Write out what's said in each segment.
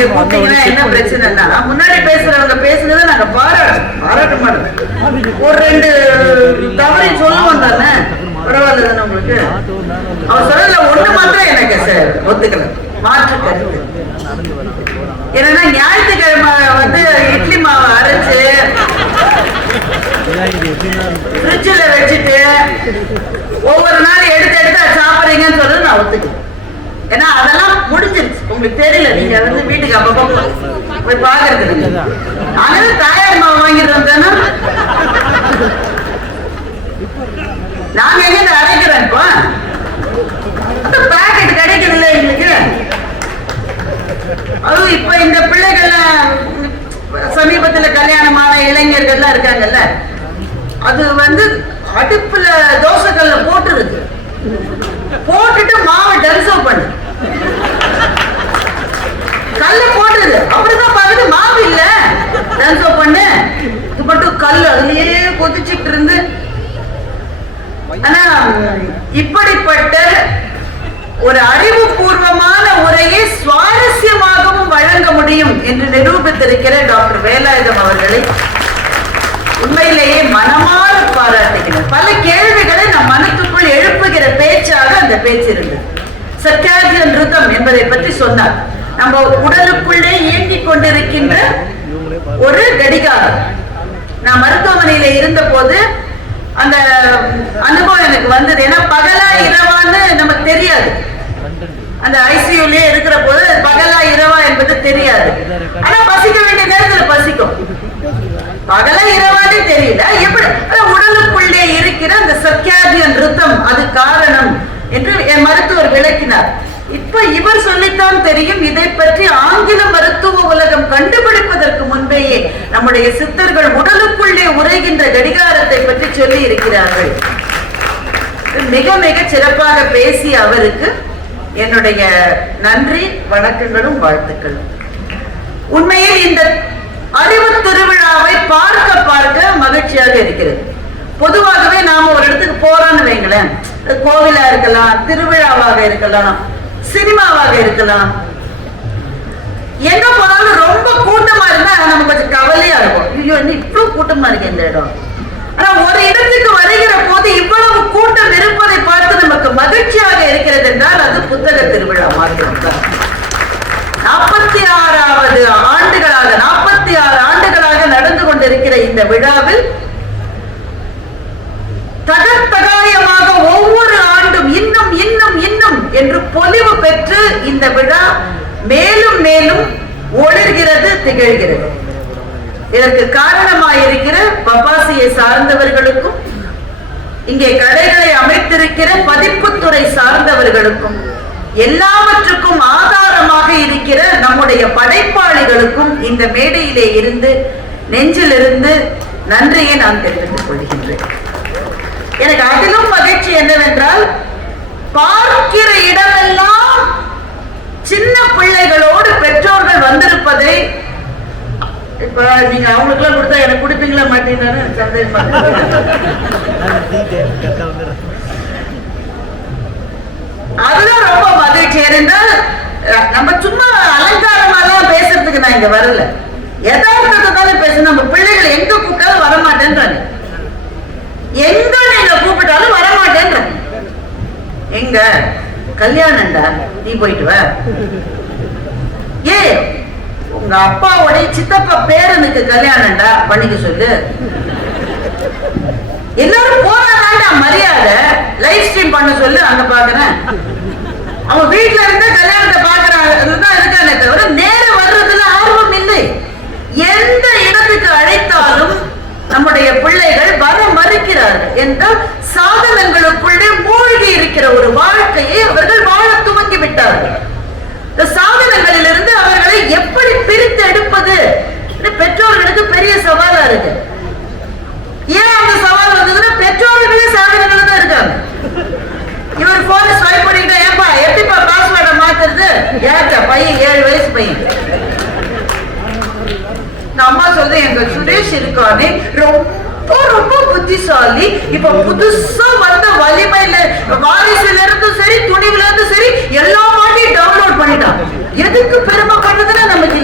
நீங்க கூப்பிட்டீங்கன்னா என்ன பிரச்சனைன்னா, முன்னாடி பேசுறவங்க பேசுனதை நாங்க பாராட்ட மாட்டோம். ஒரு 2 தவறை சொல்லுவோம் தானே, பரவாயில்ல தானே உங்களுக்கு. அவர் சொல்லல ஒண்ணு மாத்திரம் எனக்கு சார் ஒத்துக்கல, மாற்று கருத்து. ஏன்னா ஞாயிற்றுக்கிழமை வந்து இட்லி மாவை அரைச்சு ஃப்ரிட்ஜில் வச்சுட்டு ஒவ்வொரு நாள் எடுத்து சாப்பிட்றீங்கன்னு சொல்றது நான் ஒத்துக்கிறேன். ஏன்னா அதெல்லாம் முடிஞ்சிருச்சு, உங்களுக்கு தெரியல. நீங்க வந்து வீட்டுக்கு அப்பப்போ போய் பாக்குறது. நாங்க தாயார் மாவு வாங்கிட்டு வந்தேன்னா நாங்க எங்க அரைக்கிறோம். இப்போ பேக்கெட் கிடைக்குதுல்ல எங்களுக்கு. அதுவும் இப்ப இந்த பிள்ளைகள்லாம் சமீபத்துல கல்யாணமான இளைஞர்கள்லாம் இருக்காங்கல்ல, அது வந்து அடுப்புல தோசைக்கல்ல போட்டுட்டு மாவை டென்சர்வ் பண்ணு, கல்ல போட்டுது. அப்படிதான் பாக்குது, மாவு இல்ல டென்சர்வ் பண்ணு, இது மட்டும் கல் அதுலயே கொதிச்சுட்டு இருந்து. ஆனா இப்படிப்பட்ட ஒரு அறிவுபூர்வமான உரையை சுவாரஸ்யமாகவும் வழங்க முடியும் என்று நிரூபித்திருக்கிற டாக்டர் வேலாயுதம் அவர்களை உண்மையிலேயே மனமாற பாராட்டுகிறேன். பல கேள்விகளை நம் மனத்துக்குள் எழுப்புகிற பேச்சாக அந்த பேச்சு இருந்தது. சர்க்காடியன் ரிதம் என்பதை பற்றி சொன்னார். நம்ம உடலுக்குள்ளே இயங்கிக் கொண்டிருக்கின்ற ஒரு கடிகாரம். நான் மருத்துவமனையில இருந்த போது அந்த அனுபவம் எனக்கு வந்தது. ஏன்னா பகலா இரவான்னு நமக்கு தெரியாது. அந்த ஐசியூலயே இருக்கிற போது பகலா இரவா என்பது தெரியாது. ஆனா பசிக்க வேண்டிய நேரத்தில் பசிக்கும். பகலா இரவானே தெரியல. எப்படி உடலுக்குள்ளே இருக்கிற அந்த சர்க்காடியன் ரிதம் அது காரணம் என்று என் மருத்துவர் விளக்கினார். இப்ப இவர் சொல்லித்தான் தெரியும். இதை பற்றி ஆங்கில மருத்துவ உலகம் கண்டுபிடிப்பதற்கு முன்பேயே நம்முடைய சித்தர்கள் உடலுக்குள்ளே உரைகின்ற கடிகாரத்தை பற்றி சொல்லி இருக்கிறார்கள். மிக மிக சிறப்பாக பேசிய அவருக்கு என்னுடைய நன்றி, வணக்கங்களும் வாழ்த்துக்களும். உண்மையில் இந்த அறிவு திருவிழாவை பார்க்க பார்க்க மகிழ்ச்சியாக இருக்கிறது. பொதுவாகவே நாம ஒரு இடத்துக்கு போறோம்னு வைங்களேன், கோவிலா இருக்கலாம், திருவிழாவாக இருக்கலாம், சினிமாவாக இருக்கலாம், எங்க போனாலும் ரொம்ப கூட்டமா இருந்தா நம்ம கொஞ்சம் கவலையா இருக்கும். ஐயோ என்ன இவ்வளவு கூட்டமா இருக்கு இந்த இடம். ஆனா ஒரு இடத்துக்கு வருகிற போது இவ்வளவு கூட்டம் இருப்பதை பார்த்து நமக்கு மகிழ்ச்சியாக இருக்கிறது என்றால் அது புத்தக திருவிழா மாத்திரம் தான். 46 ஆண்டுகளாக நடந்து கொண்டிருக்கிற இந்த விழாவில் தகர்த்தகாயமாக ஒவ்வொரு ஆண்டும் இன்னும் இன்னும் இன்னும் என்று பொலிவு பெற்று இந்த விழா மேலும் மேலும் ஒளிர்கிறது, திகழ்கிறது. இதற்கு காரணமாயிருக்கிற பப்பாசியை சார்ந்தவர்களுக்கும் இங்கே கடைகளை அமைத்திருக்கிற பதிப்புத்துறை சார்ந்தவர்களுக்கும் எல்லாவற்றுக்கும் ஆதாரமாக இருக்கிற நம்முடைய படைப்பாளிகளுக்கும் இந்த மேடையிலே இருந்து நெஞ்சிலிருந்து நன்றியை நான் தெரிவித்துக் கொள்கின்றேன். எனக்கு அதிலும் மகிழ்ச்சி என்னவென்றால், பார்க்கிற இடமெல்லாம் சின்ன பிள்ளைகளோடு பெற்றோர்கள் வந்திருப்பதை. இப்ப நீங்க அவங்களுக்கு எல்லாம் கொடுத்தா எனக்கு கொடுப்பீங்களா மாட்டீங்கன்னு சந்தேகமா. அதுதான் ரொம்ப மகிழ்ச்சி. ஏனென்றால் நம்ம சும்மா அலங்காரமாலாம் பேசுறதுக்கு நான் இங்க வரல, யதார்த்தத்தை தானே பேசணும். நம்ம பிள்ளைகள் எங்க கூப்பிட்டாலும் வரமாட்டேன்றாங்க, எங்க நீங்க கூப்பிட்டாலும் வரமாட்டேன்றாங்க. எங்க கல்யாணம்டா நீ போயிட்டு வா, ஏ உங்க அப்பாவுடைய சித்தப்பா பேரனுக்கு கல்யாணம்டா பண்ணிக்க சொல்லு. எல்லாரும் போறாங்க, மரியாதை லைவ் ஸ்ட்ரீம் பண்ண சொல்லு. அங்க பாக்குறேன் அவன் வீட்டுல இருந்து கல்யாணத்தை பாக்குறான் இருக்கானே தவிர நேரம் வர்றதுல ஆர்வம் இல்லை. எந்த இடத்துக்கு அழைத்தாலும் நம்முடைய பிள்ளைகள் வர மறுக்கிறார்கள் என்றால் சாதனங்களுக்குள்ளே மூழ்கி இருக்கிற ஒரு வாழ்க்கையை அவர்கள் வாழ துவங்கி விட்டார்கள். இந்த சாதனங்களில் இருந்து அவர்களை எப்படி பிரித்து எடுப்பது பெற்றோர்களுக்கு பெரிய சவாலா இருக்கு. ஏன் அந்த சவால் வந்ததுன்னா பெற்றோர்களே சாதனங்கள் தான் இருக்காங்க. இவர் போன ஸ்வைப் பண்ணிட்டா ஏப்பா எப்படிப்பா பாஸ்வேர்டை மாத்துறது, ஏற்ற பையன் 7 வயசு பையன். அம்மா சொல்றேன், எங்க சுரேஷ் இருக்கானே ரொம்ப ரொம்ப புத்திசாலி. இப்ப புதுசா வந்த வலிமையில வாரிசுல இருந்தும் சரி துணிவுல இருந்தும் சரி எல்லா பாட்டையும் டவுன்லோட் பண்ணிட்டான். எதுக்கு பெருமை பண்ணுதுன்னா நமக்கு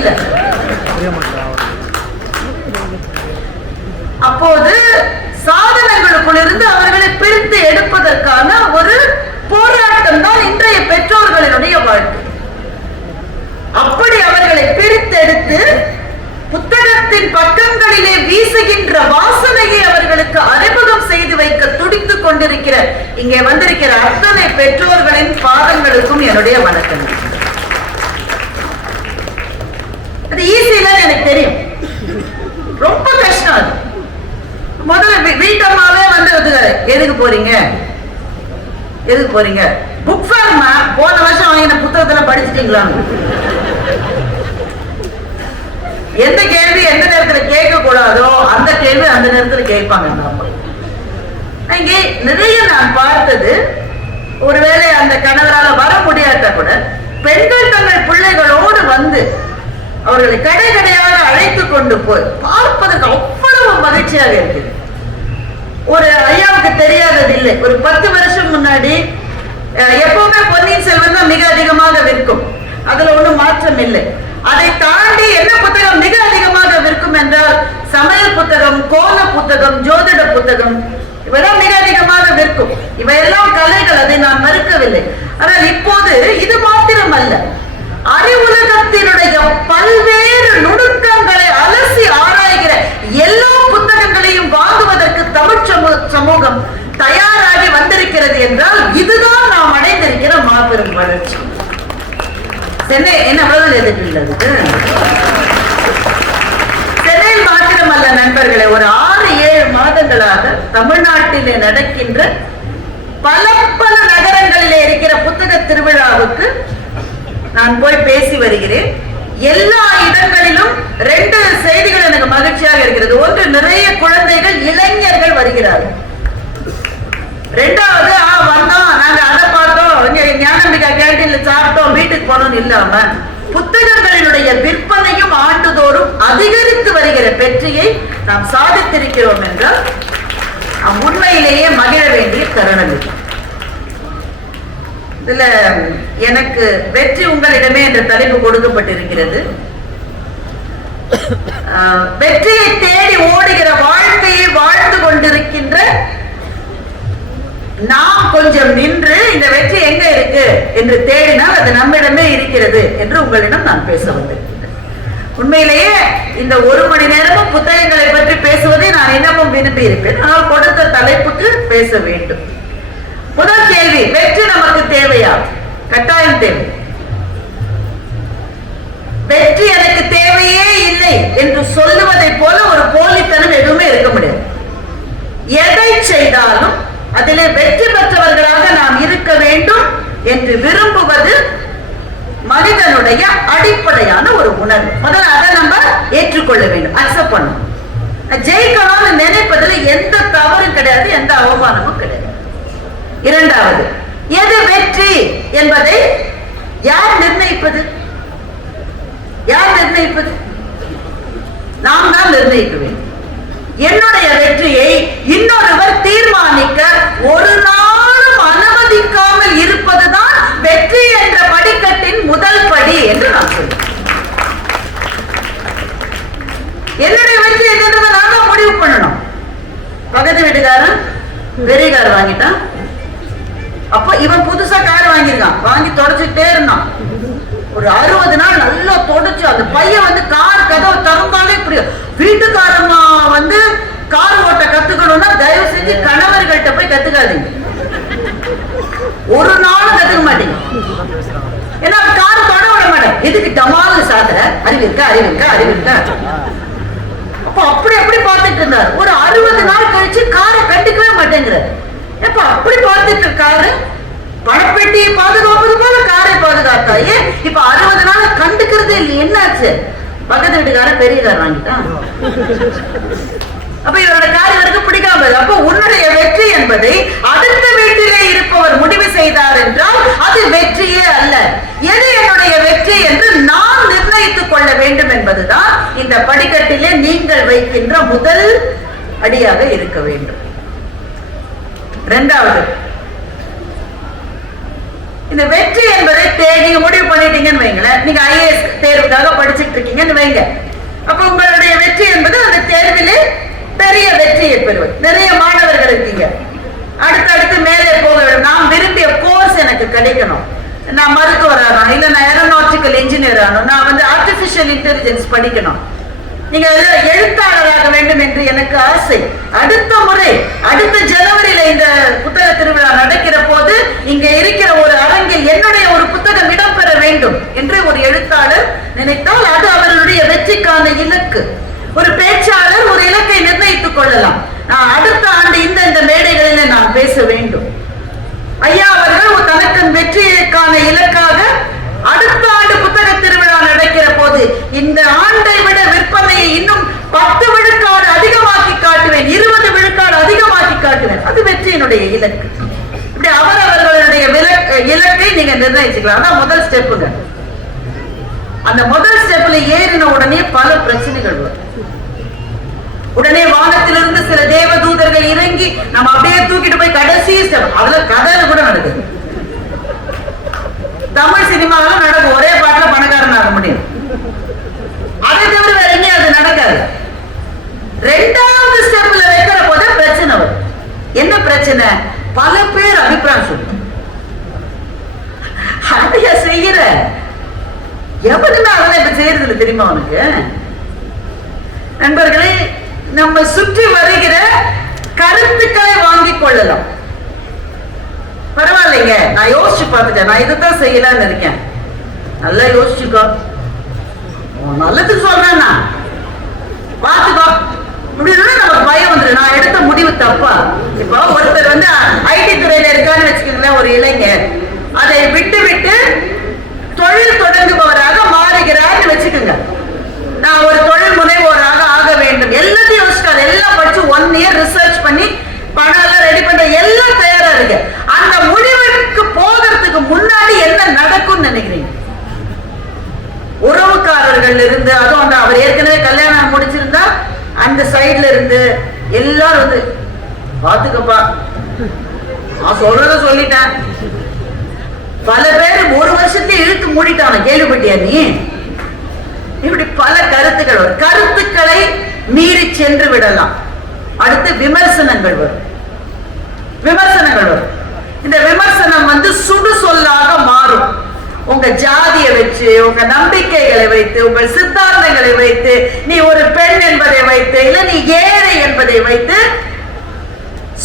இங்கே வந்திருக்கிற அத்தனை பெற்றோர்களின் பாதங்களுக்கும் என்னுடைய வணக்கங்கள். அது ஈஸி இல்லைன்னு எனக்கு தெரியும், ரொம்ப கஷ்டம். அது முதல்ல வீட்டம்மாவே வந்து எதுக்கு போறீங்க எதுக்கு போறீங்க, புக் ஃபேர்மா போன வருஷம் வாங்கின புத்தகத்துல படிச்சுட்டீங்களா, எந்த கேள்வி எந்த நேரத்துல கேட்க கூடாதோ அந்த கேள்வி அந்த நேரத்துல கேட்பாங்க. இங்கே நிறைய நான் பார்த்தது, ஒருவேளை அந்த கணவரால வர முடியாத கூட பெண்கள் தங்கள் பிள்ளைகளோடு வந்து அவர்களை கடை கடையாக அழைத்து கொண்டு போய் பார்ப்பதற்கு அவ்வளவு மகிழ்ச்சியாக இருக்குது. ஒரு ஐயாவுக்கு தெரியாதது இல்லை, ஒரு 10 வருஷம் முன்னாடி எப்பவுமே பொன்னியின் செல்வன் தான் மிக அதிகமாக விற்கும், அதுல ஒண்ணும் மாற்றம் இல்லை. அதை தாண்டி என்ன புத்தகம் மிக அதிகமாக விற்கும் என்றால் சமையல் புத்தகம், கோல புத்தகம், ஜோதிட புத்தகம், இவைதான் மிக அதிகமாக விற்கும். இவையெல்லாம் கலைகள், அதை நான் மறுக்கவில்லை. ஆனால் இப்போது இது மாத்திரம் அல்ல, அறிவுலகத்தினுடைய பல்வேறு நுணுக்கங்களை அலசி ஆராய்கிற எல்லா புத்தகங்களையும் வாங்குவதற்கு தமிழ் சமூகம் தயாராகி வந்திருக்கிறது என்றால் இதுதான் நாம் அடைந்திருக்கிற மாபெரும் வளர்ச்சி. சென்னை என்ன அவ்வளவு எதிர்க்கிறது, சென்னையில் மாத்திரமல்ல நண்பர்களே, ஒரு 6-7 மாதங்களாக தமிழ்நாட்டிலே நடக்கின்ற பல பல நகரங்களிலே இருக்கிற புத்தக திருவிழாவுக்கு நான் போய் பேசி வருகிறேன். எல்லா இடங்களிலும் 2 செய்திகள் எனக்கு மகிழ்ச்சியாக இருக்கிறது. ஒன்று, நிறைய குழந்தைகள், இளைஞர்கள் வருகிறார்கள். 2வது, வந்தோம் நாங்க அதை பார்த்தோம், ஞானம்பிகா கேண்டீன்ல சாப்பிட்டோம், வீட்டுக்கு போனோம் இல்லாம புத்தகங்களினுடைய விற்பனையும் ஆண்டுதோறும் அதிகரித்து வருகிற வெற்றியை நாம் சாதித்திருக்கிறோம் என்றால் உண்மையிலேயே மகிழ வேண்டிய தருணம் இது. இதுல எனக்கு வெற்றி உங்களிடமே என்ற தலைப்பு கொடுக்கப்பட்டிருக்கிறது. வெற்றியை தேடி ஓடுகிற வாழ்க்கையை வாழ்ந்து கொண்டிருக்கின்ற நாம் கொஞ்சம் நின்று இந்த வெற்றி எங்க இருக்கு என்று தேடினால் அது நம்மிடமே இருக்கிறது என்று உங்களிடம் நான் பேச வந்திருக்கிறேன். உண்மையிலேயே இந்த 1 மணி நேரமும் புத்தகங்களை பற்றி பேசுவதை நான் இன்னமும் விரும்பி இருப்பேன், ஆனால் கொடுத்த தலைப்புக்கு பேச வேண்டும். முதல் கேள்வி, வெற்றி நமக்கு தேவையா? கட்டாயம் தேவை. வெற்றி எனக்கு தேவையே இல்லை என்று சொல்லுவதை போல ஒரு போலித்தனம் எதுவுமே இருக்க முடியாது. எதை செய்தாலும் அதிலே வெற்றி பெற்றவர்களாக நாம் இருக்க வேண்டும் என்று விரும்புவது மனிதனுடைய அடிப்படையான ஒரு உணர்வு. முதல்ல அதை நம்ம ஏற்றுக்கொள்ள வேண்டும், அக்செப்ட் பண்ணணும். ஜெயிக்கணும்னு நினைப்பதில் எந்த தவறும் கிடையாது, எந்த அவமானமும் கிடையாது. 2வது, எது வெற்றி என்பதை யார் நிர்ணயிப்பது? யார் நிர்ணயிப்பது? நாம் தான் நிர்ணயிக்க வேண்டும். என்னுடைய வெற்றியை இன்னொருவர் தீர்மானிக்க ஒரு நாளும் அனுமதிக்காமல் இருப்பதுதான் வெற்றி என்ற படிக்கட்டின் முதல் படி என்று நான் சொல்றேன். என்னுடைய வெற்றி என்னன்றதை நான் தான் முடிவு பண்ணணும். பக்கத்து வீட்டுக்காரன் பெரிய கார் வாங்கிட்டான், அப்ப இவன் புதுசா கார் வாங்கியிருக்கான், வாங்கி தொடச்சுட்டே இருந்தான். ஒரு 60 நாள் நல்லா தொடச்சு அந்த பையன் வந்து கார் கதவை திறந்தாலே இப்படி. வீட்டுக்காரம்மா வந்து கார் ஓட்ட கத்துக்கணும்னா தயவு செஞ்சு கணவர்கள்ட்ட போய் கத்துக்காதீங்க, ஒரு நாளும் கத்துக்க மாட்டீங்க. ஏன்னா கார் தொட விட மாட்டேன், எதுக்கு டமால் சாத்துற, அறிவிருக்கா அறிவிருக்கா அறிவிருக்கா. அப்ப அப்படி பார்த்துட்டு இருந்தார். ஒரு 60 நாள் கழிச்சு காரை கண்டுக்கவே மாட்டேங்கிறார். எப்ப அப்படி பார்த்துட்டு காரு பணப்பெட்டியை பாதுகாப்பது போல காரை பாதுகாத்தாயே, இப்ப 60 நாள் கண்டுக்கிறதே இல்லை. என்னாச்சு? பக்கத்து வீட்டுக்காரன் பெரிய கார் வாங்கிட்டான். அப்ப இவரோட கார் இவருக்கு பிடிக்காம. அப்ப உன்னுடைய வெற்றி என்பதை அடுத்த வீட்டிலே இருப்பவர் முடிவு செய்தார் என்றால் அது வெற்றியே அல்ல. எது என்னுடைய வெற்றி என்று நான் நிர்ணயித்துக் கொள்ள வேண்டும் என்பதுதான் இந்த படிக்கட்டிலே நீங்கள் வைக்கின்ற முதல் அடியாக இருக்க வேண்டும். 2வது, இந்த வெற்றி என்பதை தேடி முடிவு பண்ணிட்டீங்கன்னு வைங்களேன். நீங்க IAS தேர்வுக்காக படிச்சுட்டு இருக்கீங்கன்னு வைங்க. அப்ப உங்களுடைய வெற்றி என்பது அந்த தேர்விலே பெரிய வெற்றியை பெறுவது. நிறைய மாணவர்கள் இருக்கீங்க, அடுத்தடுத்து மேலே போக வேண்டும். நான் விரும்பிய கோர்ஸ் எனக்கு கிடைக்கணும், நான் மருத்துவர் ஆகணும், இல்ல நான் ஏரோநாட்டிக்கல் இன்ஜினியர் ஆகணும், நான் வந்து ஆர்டிபிஷியல் இன்டெலிஜென்ஸ் படிக்கணும். நீங்க எழுத்தாளராக வேண்டும் என்று எனக்கு ஆசை. அடுத்த முறை அடுத்த ஜனவரியில இந்த புத்தக திருவிழா நடக்கிற போது இங்க இருக்கிற ஒரு அரங்கில் என்னுடைய ஒரு புத்தகம் இடம்பெற வேண்டும் என்று ஒரு எழுத்தாளர் நினைத்தால் அது அவர்களுடைய வெற்றிக்கான இலக்கு. ஒரு பேச்சாளர் ஒரு இலக்கை நிர்ணயித்துக் கொள்ளலாம். நான் அடுத்த ஆண்டு இந்த மேடைகளில் நான் பேச வேண்டும். ஐயா அவர்கள் தனக்கு வெற்றிக்கான இலக்காக அடுத்த ஆண்டு புத்தக திருவிழா நடக்கிற போது இந்த ஆண்டை விட விற்பனையை இன்னும் 10 விழுக்காடு அதிகமாக்கி காட்டுவேன், 20 விழுக்காடு அதிகமாக்கி காட்டுவேன். அது வெற்றியினுடைய இலக்கு. இப்படி அவர்களுடைய இலக்கை நீங்க நிர்ணயிச்சுக்கலாம். அதான் முதல் ஸ்டெப்புங்க. அந்த முதல் ஸ்டெப்ல ஏறின உடனே பல பிரச்சனைகள் வரும். உடனே வானத்திலிருந்து சில தேவ தூதர்கள் இறங்கி நம்ம அப்படியே தூக்கிட்டு போய் கடைசி ஸ்டெப், அதுல கதையில கூட நடக்குது. தமிழ் சினிமாவில் நடக்கும். ஒரே பாட்டுல பணக்காரன் ஆக முடியும். அதை தவிர வேற எங்கேயும் அது நடக்காது. 2வது ஸ்டெப்ல வைக்கிற போது பிரச்சனை வரும். என்ன பிரச்சனை? பல பேர் அபிப்பிராயம் சொல்லுங்க. அதையா செய்யற எவனுமே அவனை இப்ப செய்யறது தெரியுமா உனக்கு? நண்பர்களே, நம்ம சுற்றி வருகிற கருத்துக்களை வாங்கிக் கொள்ளலாம். பரவாயில்லைங்க, நான் யோசிச்சு பார்த்துட்டேன், நான் இதைத்தான் செய்யலான்னு இருக்கேன். நல்லா யோசிச்சுக்கோ, நல்லதுக்கு சொல்றேன், நான் பார்த்துக்கோ. இப்படின்னா நமக்கு பயம் வந்துடும். நான் எடுத்த முடிவு தப்பா? இப்போ ஒருத்தர் ஐடி துறையில இருக்கான்னு வச்சுக்கோங்களேன், ஒரு இளைஞர் அதை விட்டு விட்டு தொழில் தொடங்குபவராக மாறுகிறார்னு வச்சுக்கோங்க. நான் ஒரு தொழில் முனைவோராக ஆக வேண்டும், எல்லாத்தையும் யோசிக்காது, எல்லாம் படிச்சு 1 இயர் ரிசர்ச் பண்ணி பணம் எல்லாம் ரெடி பண்ற எல்லாம் தயாரா இருக்கு. அந்த முடிவுக்கு போகிறதுக்கு முன்னாடி என்ன நடக்கும்னு நினைக்கிறீங்க? உறவுக்காரர்கள் இருந்து, அதுவும் அவர் ஏற்கனவே கல்யாணம் முடிச்சிருந்தா அந்த சைட்ல இருந்து எல்லாரும் பாத்துக்கப்பா, நான் சொல்றத சொல்லிட்டேன். பல பேர் 1 வருஷத்துல இழுத்து மூடிட்டாங்க. கேள்விப்பட்டியா நீ? இப்படி பல கருத்துக்கள் வரும். கருத்துக்களை மீறி சென்று விடலாம். அடுத்து விமர்சனங்கள் வரும். இந்த விமர்சனம் சுடு சொல்லாக மாறும். உங்க ஜாதியை வச்சு, உங்க நம்பிக்கைகளை வைத்து, உங்கள் சித்தாந்தங்களை வைத்து, நீ ஒரு பெண் என்பதை வைத்து, இல்ல நீ ஏழை என்பதை வைத்து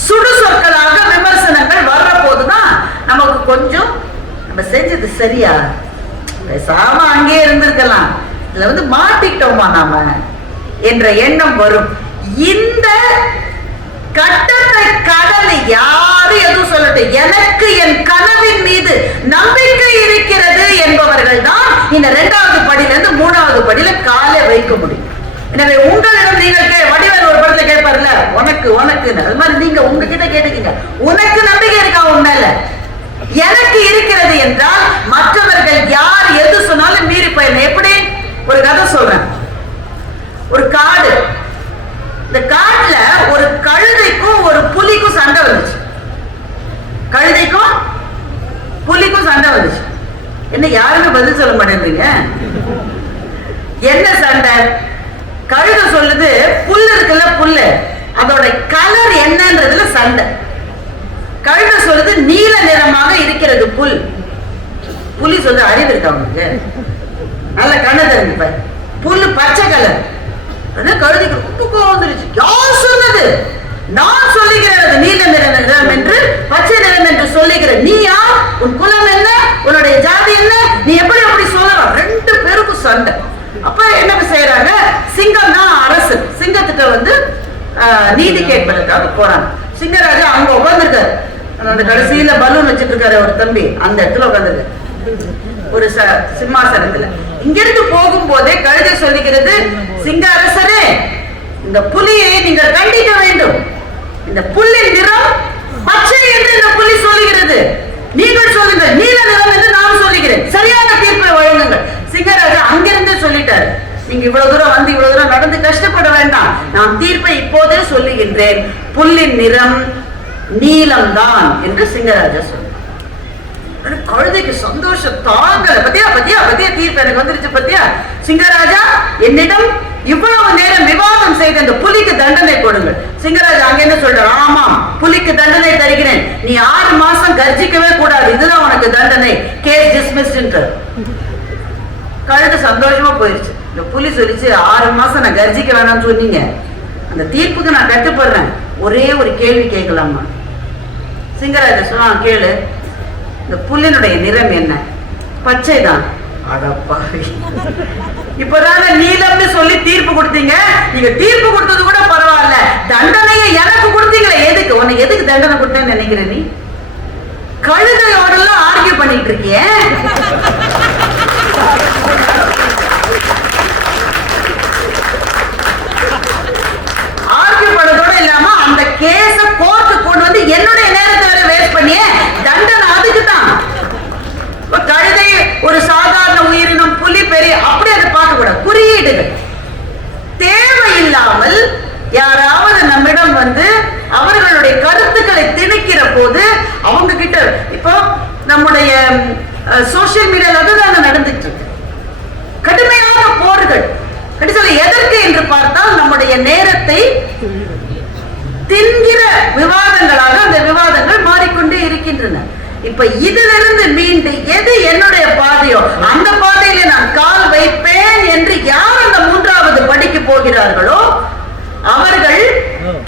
சுடு சொற்களாக விமர்சனங்கள் வர்ற போதுதான் நமக்கு கொஞ்சம் நம்ம செஞ்சது சரியா, பேசாம அங்கேயே இருந்திருக்கலாம், இதுல மாட்டிக்கிட்டோமா நாம என்ற எண்ணம் வரும். இந்த கட்டத்தை கடந்து யாரும் எதுவும் சொல்லட்டும், எனக்கு என் கனவின் மீது நம்பிக்கை இருக்கிறது என்பவர்கள் தான் இந்த 2வது படியிலிருந்து 3வது படியில காலை வைக்க முடியும். எனவே உங்களிடம் நீங்கள் வடிவேல் ஒரு படத்துல கேட்பார்ல, உனக்கு அது மாதிரி நீங்க உங்ககிட்ட கேட்டுக்கீங்க, உனக்கு நம்பிக்கை இருக்கா உன் மேல? எனக்கு இருக்கிறது என்றால் மற்றவர்கள் யார் எது சொன்னாலும் மீறி போயிடணும். எப்படி? ஒரு கதை சொல்றேன். ஒரு காடு, இந்த காட்டுல ஒரு கழுதைக்கும் ஒரு புலிக்கும் சண்டை வந்துச்சு. கழுதைக்கும் புலிக்கும் சண்டை வந்துச்சு. என்ன யாருமே பதில் சொல்ல மாட்டேன்றீங்க? என்ன சண்டை? கழுதை சொல்லுது, புல்லு இருக்குல்ல, புல்லு அதோட கலர் என்னன்றதுல சண்டை. கழுதை சொல்லுது, நீல நிறமாக இருக்கிறது புல். புலி சொல்லுது, அறிவு இருக்கா உங்களுக்கு? நல்ல கண்ணை தெரிஞ்சுப்ப, புல்லு பச்சை கலர். கழுதைக்கு ரொம்ப கோவம் வந்துருச்சு. யார் சொன்னது? நான் சொல்லுகிறேன் நீல நிறம் என்று, பச்சை நிறம் என்று சொல்லுகிறேன். நீ யார்? உன் குலம் என்ன? உன்னுடைய ஜாதி என்ன? நீ எப்படி அப்படி சொல்லலாம்? 2 பேருக்கும் சண்டை. அப்ப என்ன செய்யறாங்க? சிங்கம் தான் அரசு. சிங்கத்திட்ட நீதி கேட்பதற்காக போறாங்க. சிங்கராஜா அவங்க உட்கார்ந்துருக்காரு. அந்த கடைசியில பலூன் வச்சிட்டு இருக்காரு ஒரு தம்பி, அந்த இடத்துல உட்கார்ந்துருக்காரு ஒரு சிம்மாசனத்துல. இங்கிருந்து போகும் போதே கழுதை சொல்லுகிறது, சிங்க அரசரே, இந்த புலியை நீங்கள் கண்டிக்க வேண்டும். இந்த புல்லின் நிறம் பச்சை என்று இந்த புலி சொல்லுகிறது. நீங்கள் சொல்லுங்கள் நீல நிறம் என்று நான் சொல்லுகிறேன். சரியான தீர்ப்பை வழங்குங்கள். சிங்கராஜா அங்கிருந்து சொல்லிட்டாரு, நீங்க இவ்வளவு தூரம் நடந்து கஷ்டப்பட வேண்டாம், நான் தீர்ப்பை இப்போதே சொல்லுகின்றேன். புல்லின் நிறம் நீலம்தான் என்று சிங்கராஜா சொன்னார். கழுதைக்கு சந்தோஷம் தாங்கல. பத்தியா தீர்ப்பு எனக்கு வந்துருச்சு. பத்தியா சிங்கராஜா, என்னிடம் இவ்வளவு நேரம் விவாதம் செய்த இந்த புலிக்கு தண்டனை கொடுங்கள். சிங்கராஜா அங்க என்ன சொல்றாரு? ஆமாம், புலிக்கு தண்டனை தருகிறேன். நீ 6 மாசம் கர்ஜிக்கவே கூடாது, இதுதான் உனக்கு தண்டனை. Case dismissed. கழுதை சந்தோஷமா போயிருச்சு. இந்த புலி சொல்லிச்சு 6 மாசம் நான் கர்ஜிக்க வேணாம்னு சொன்னீங்க, அந்த தீர்ப்புக்கு நான் கட்டுப்படுறேன், ஒரே ஒரு கேள்வி கேட்கலாமா? சிங்கராஜ சொன்னா, கேளு, இந்த புல்லினுடைய நிறம் என்ன? பச்சை தான். அடப்பா, இப்பதான நீலம்னு சொல்லி தீர்ப்பு கொடுத்தீங்க. நீங்க தீர்ப்பு கொடுத்தது கூட பரவாயில்ல, தண்டனையை எனக்கு கொடுத்தீங்களே, எதுக்கு? உனக்கு எதுக்கு தண்டனை கொடுத்தேன்னு நினைக்கிற நீ? கழுதையோட எல்லாம் ஆர்கியூ பண்ணிட்டு இருக்கிய. ஆர்கியூ பண்ணதோட இல்லாம அந்த கேஸ கோர்ட்டு கொண்டு வந்து என்னுடைய நேரத்தை வேற வேஸ்ட் பண்ணிய. தண்டனை அதுக்கு தான். கழுதை ஒரு சாதாரண உயிரினம், புலி பெரிய, அப்படி அதை பார்க்க கூடாது. குறியீடுகள் தேவையில்லாமல் யாராவது நம்மிடம் வந்து அவர்களுடைய கருத்துக்களை திணிக்கிற போது அவங்க கிட்ட, இப்போ நம்முடைய சோசியல் மீடியால அதுதான் நடந்துட்டு இருக்கு. கடுமையான போர்கள் கடைசியில் எதற்கு என்று பார்த்தால் நம்முடைய நேரத்தை தின்கிற விவாதங்களாக அந்த விவாதங்கள் மாறிக்கொண்டே இருக்கின்றன. இப்ப இதிலிருந்து மீண்டு எது என்னுடைய பாதையோ அந்த பாதையில நான் கால் வைப்பேன் என்று யார் அந்த 3வது படிக்கு போகிறார்களோ அவர்கள்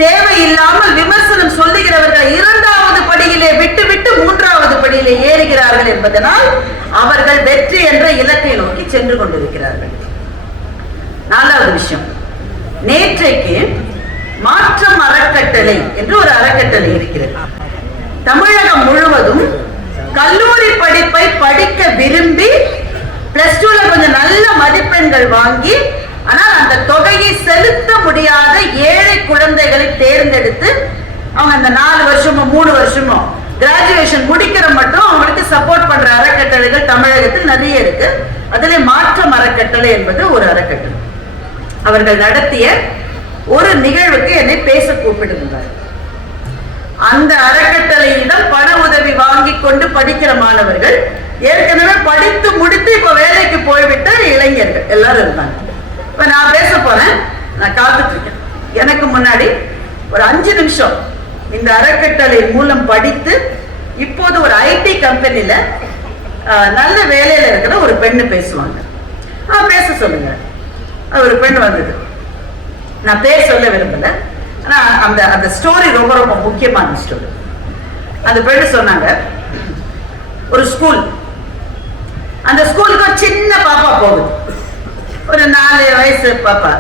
தேவையில்லாமல் விமர்சனம் சொல்லுகிறவர்கள் 2வது படியிலே விட்டு விட்டு 3வது படியிலே ஏறுகிறார்கள் என்பதனால் அவர்கள் வெற்றி என்ற இலக்கை நோக்கி சென்று கொண்டிருக்கிறார்கள். 4வது விஷயம், நேற்றைக்கு மாற்றம் அறக்கட்டளை என்று ஒரு அறக்கட்டளை இருக்கிறது. தமிழகம் முழுவதும் கல்லூரி படிப்பை படிக்க விரும்பி +2ல கொஞ்சம் நல்ல மதிப்பெண்கள் வாங்கி ஆனால் அந்த தொகையை செலுத்த முடியாத ஏழை குழந்தைகளை தேர்ந்தெடுத்து அவங்க அந்த 4 வருஷமோ 3 வருஷமோ கிராஜுவேஷன் முடிக்கிற மட்டும் அவங்களுக்கு சப்போர்ட் பண்ற அறக்கட்டளைகள் தமிழகத்தில் நிறைய இருக்கு. அதிலே மாற்றம் அறக்கட்டளை என்பது ஒரு அறக்கட்டளை. அவர்கள் நடத்திய ஒரு நிகழ்வுக்கு என்னை பேச கூப்பிட்டிருந்தார். அந்த அறக்கட்டளையிடம் பண உதவி வாங்கி கொண்டு படிக்கிற மாணவர்கள், ஏற்கனவே படித்து முடித்து இப்ப வேலைக்கு போய்விட்ட இளைஞர்கள் எல்லாரும் இருந்தாங்க. இப்ப நான் பேச போறேன், நான் காத்துட்டு இருக்கேன். எனக்கு முன்னாடி ஒரு 5 நிமிஷம் இந்த அறக்கட்டளை மூலம் படித்து இப்போது ஒரு ஐடி கம்பெனில நல்ல வேலையில இருக்கிற ஒரு பெண்ணு பேசுவாங்க. பேச சொல்லுங்க. ஒரு பெண் வந்தது, நான் பேர் சொல்ல விரும்பல, ஆனா அந்த அந்த ஸ்டோரி ரொம்ப ரொம்ப முக்கியமான ஸ்டோரி. அந்த பெண்ணு சொன்னாங்க, ஒரு ஸ்கூல், அந்த ஸ்கூலுக்கு ஒரு சின்ன பாப்பா போகுது, ஒரு 4 வயசு பாப்பா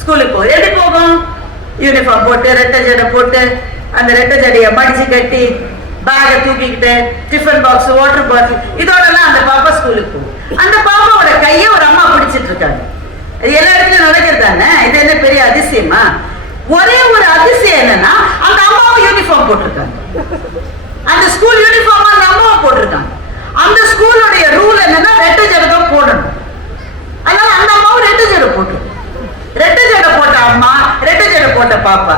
ஸ்கூலுக்கு போகுது. எப்படி போகும்? யூனிஃபார்ம் போட்டு, ரெட்டை ஜடை போட்டு, அந்த ரெட்டை ஜடையை மடிச்சு கட்டி, பேகை தூக்கிக்கிட்டு, டிஃபன் பாக்ஸ், வாட்டர் பாட்டில் இதோடலாம் அந்த பாப்பா ஸ்கூலுக்கு போகும். அந்த பாப்பாவோட கையை ஒரு அம்மா பிடிச்சிட்டு இருக்காங்க. அது எல்லா இடத்துலயும் நடக்கிறதானே, இது என்ன பெரிய அதிசயமா? ஒரே ஒரு அதிசயம் என்னன்னா அந்த அம்மாவும் யூனிஃபார்ம் போட்டிருக்காங்க. அந்த ஸ்கூல் யூனிஃபார்ம் அந்த அம்மாவும் போட்டிருக்காங்க. அந்த ஸ்கூலுடைய ரூல் என்னன்னா ரெட்டை ஜடை தான் போடணும். அதனால அந்த அம்மாவும் ரெட்டை ஜடை போட்டு, ரெட்டை ஜடை போட்ட அம்மா, ரெட்டை ஜடை போட்ட பாப்பா,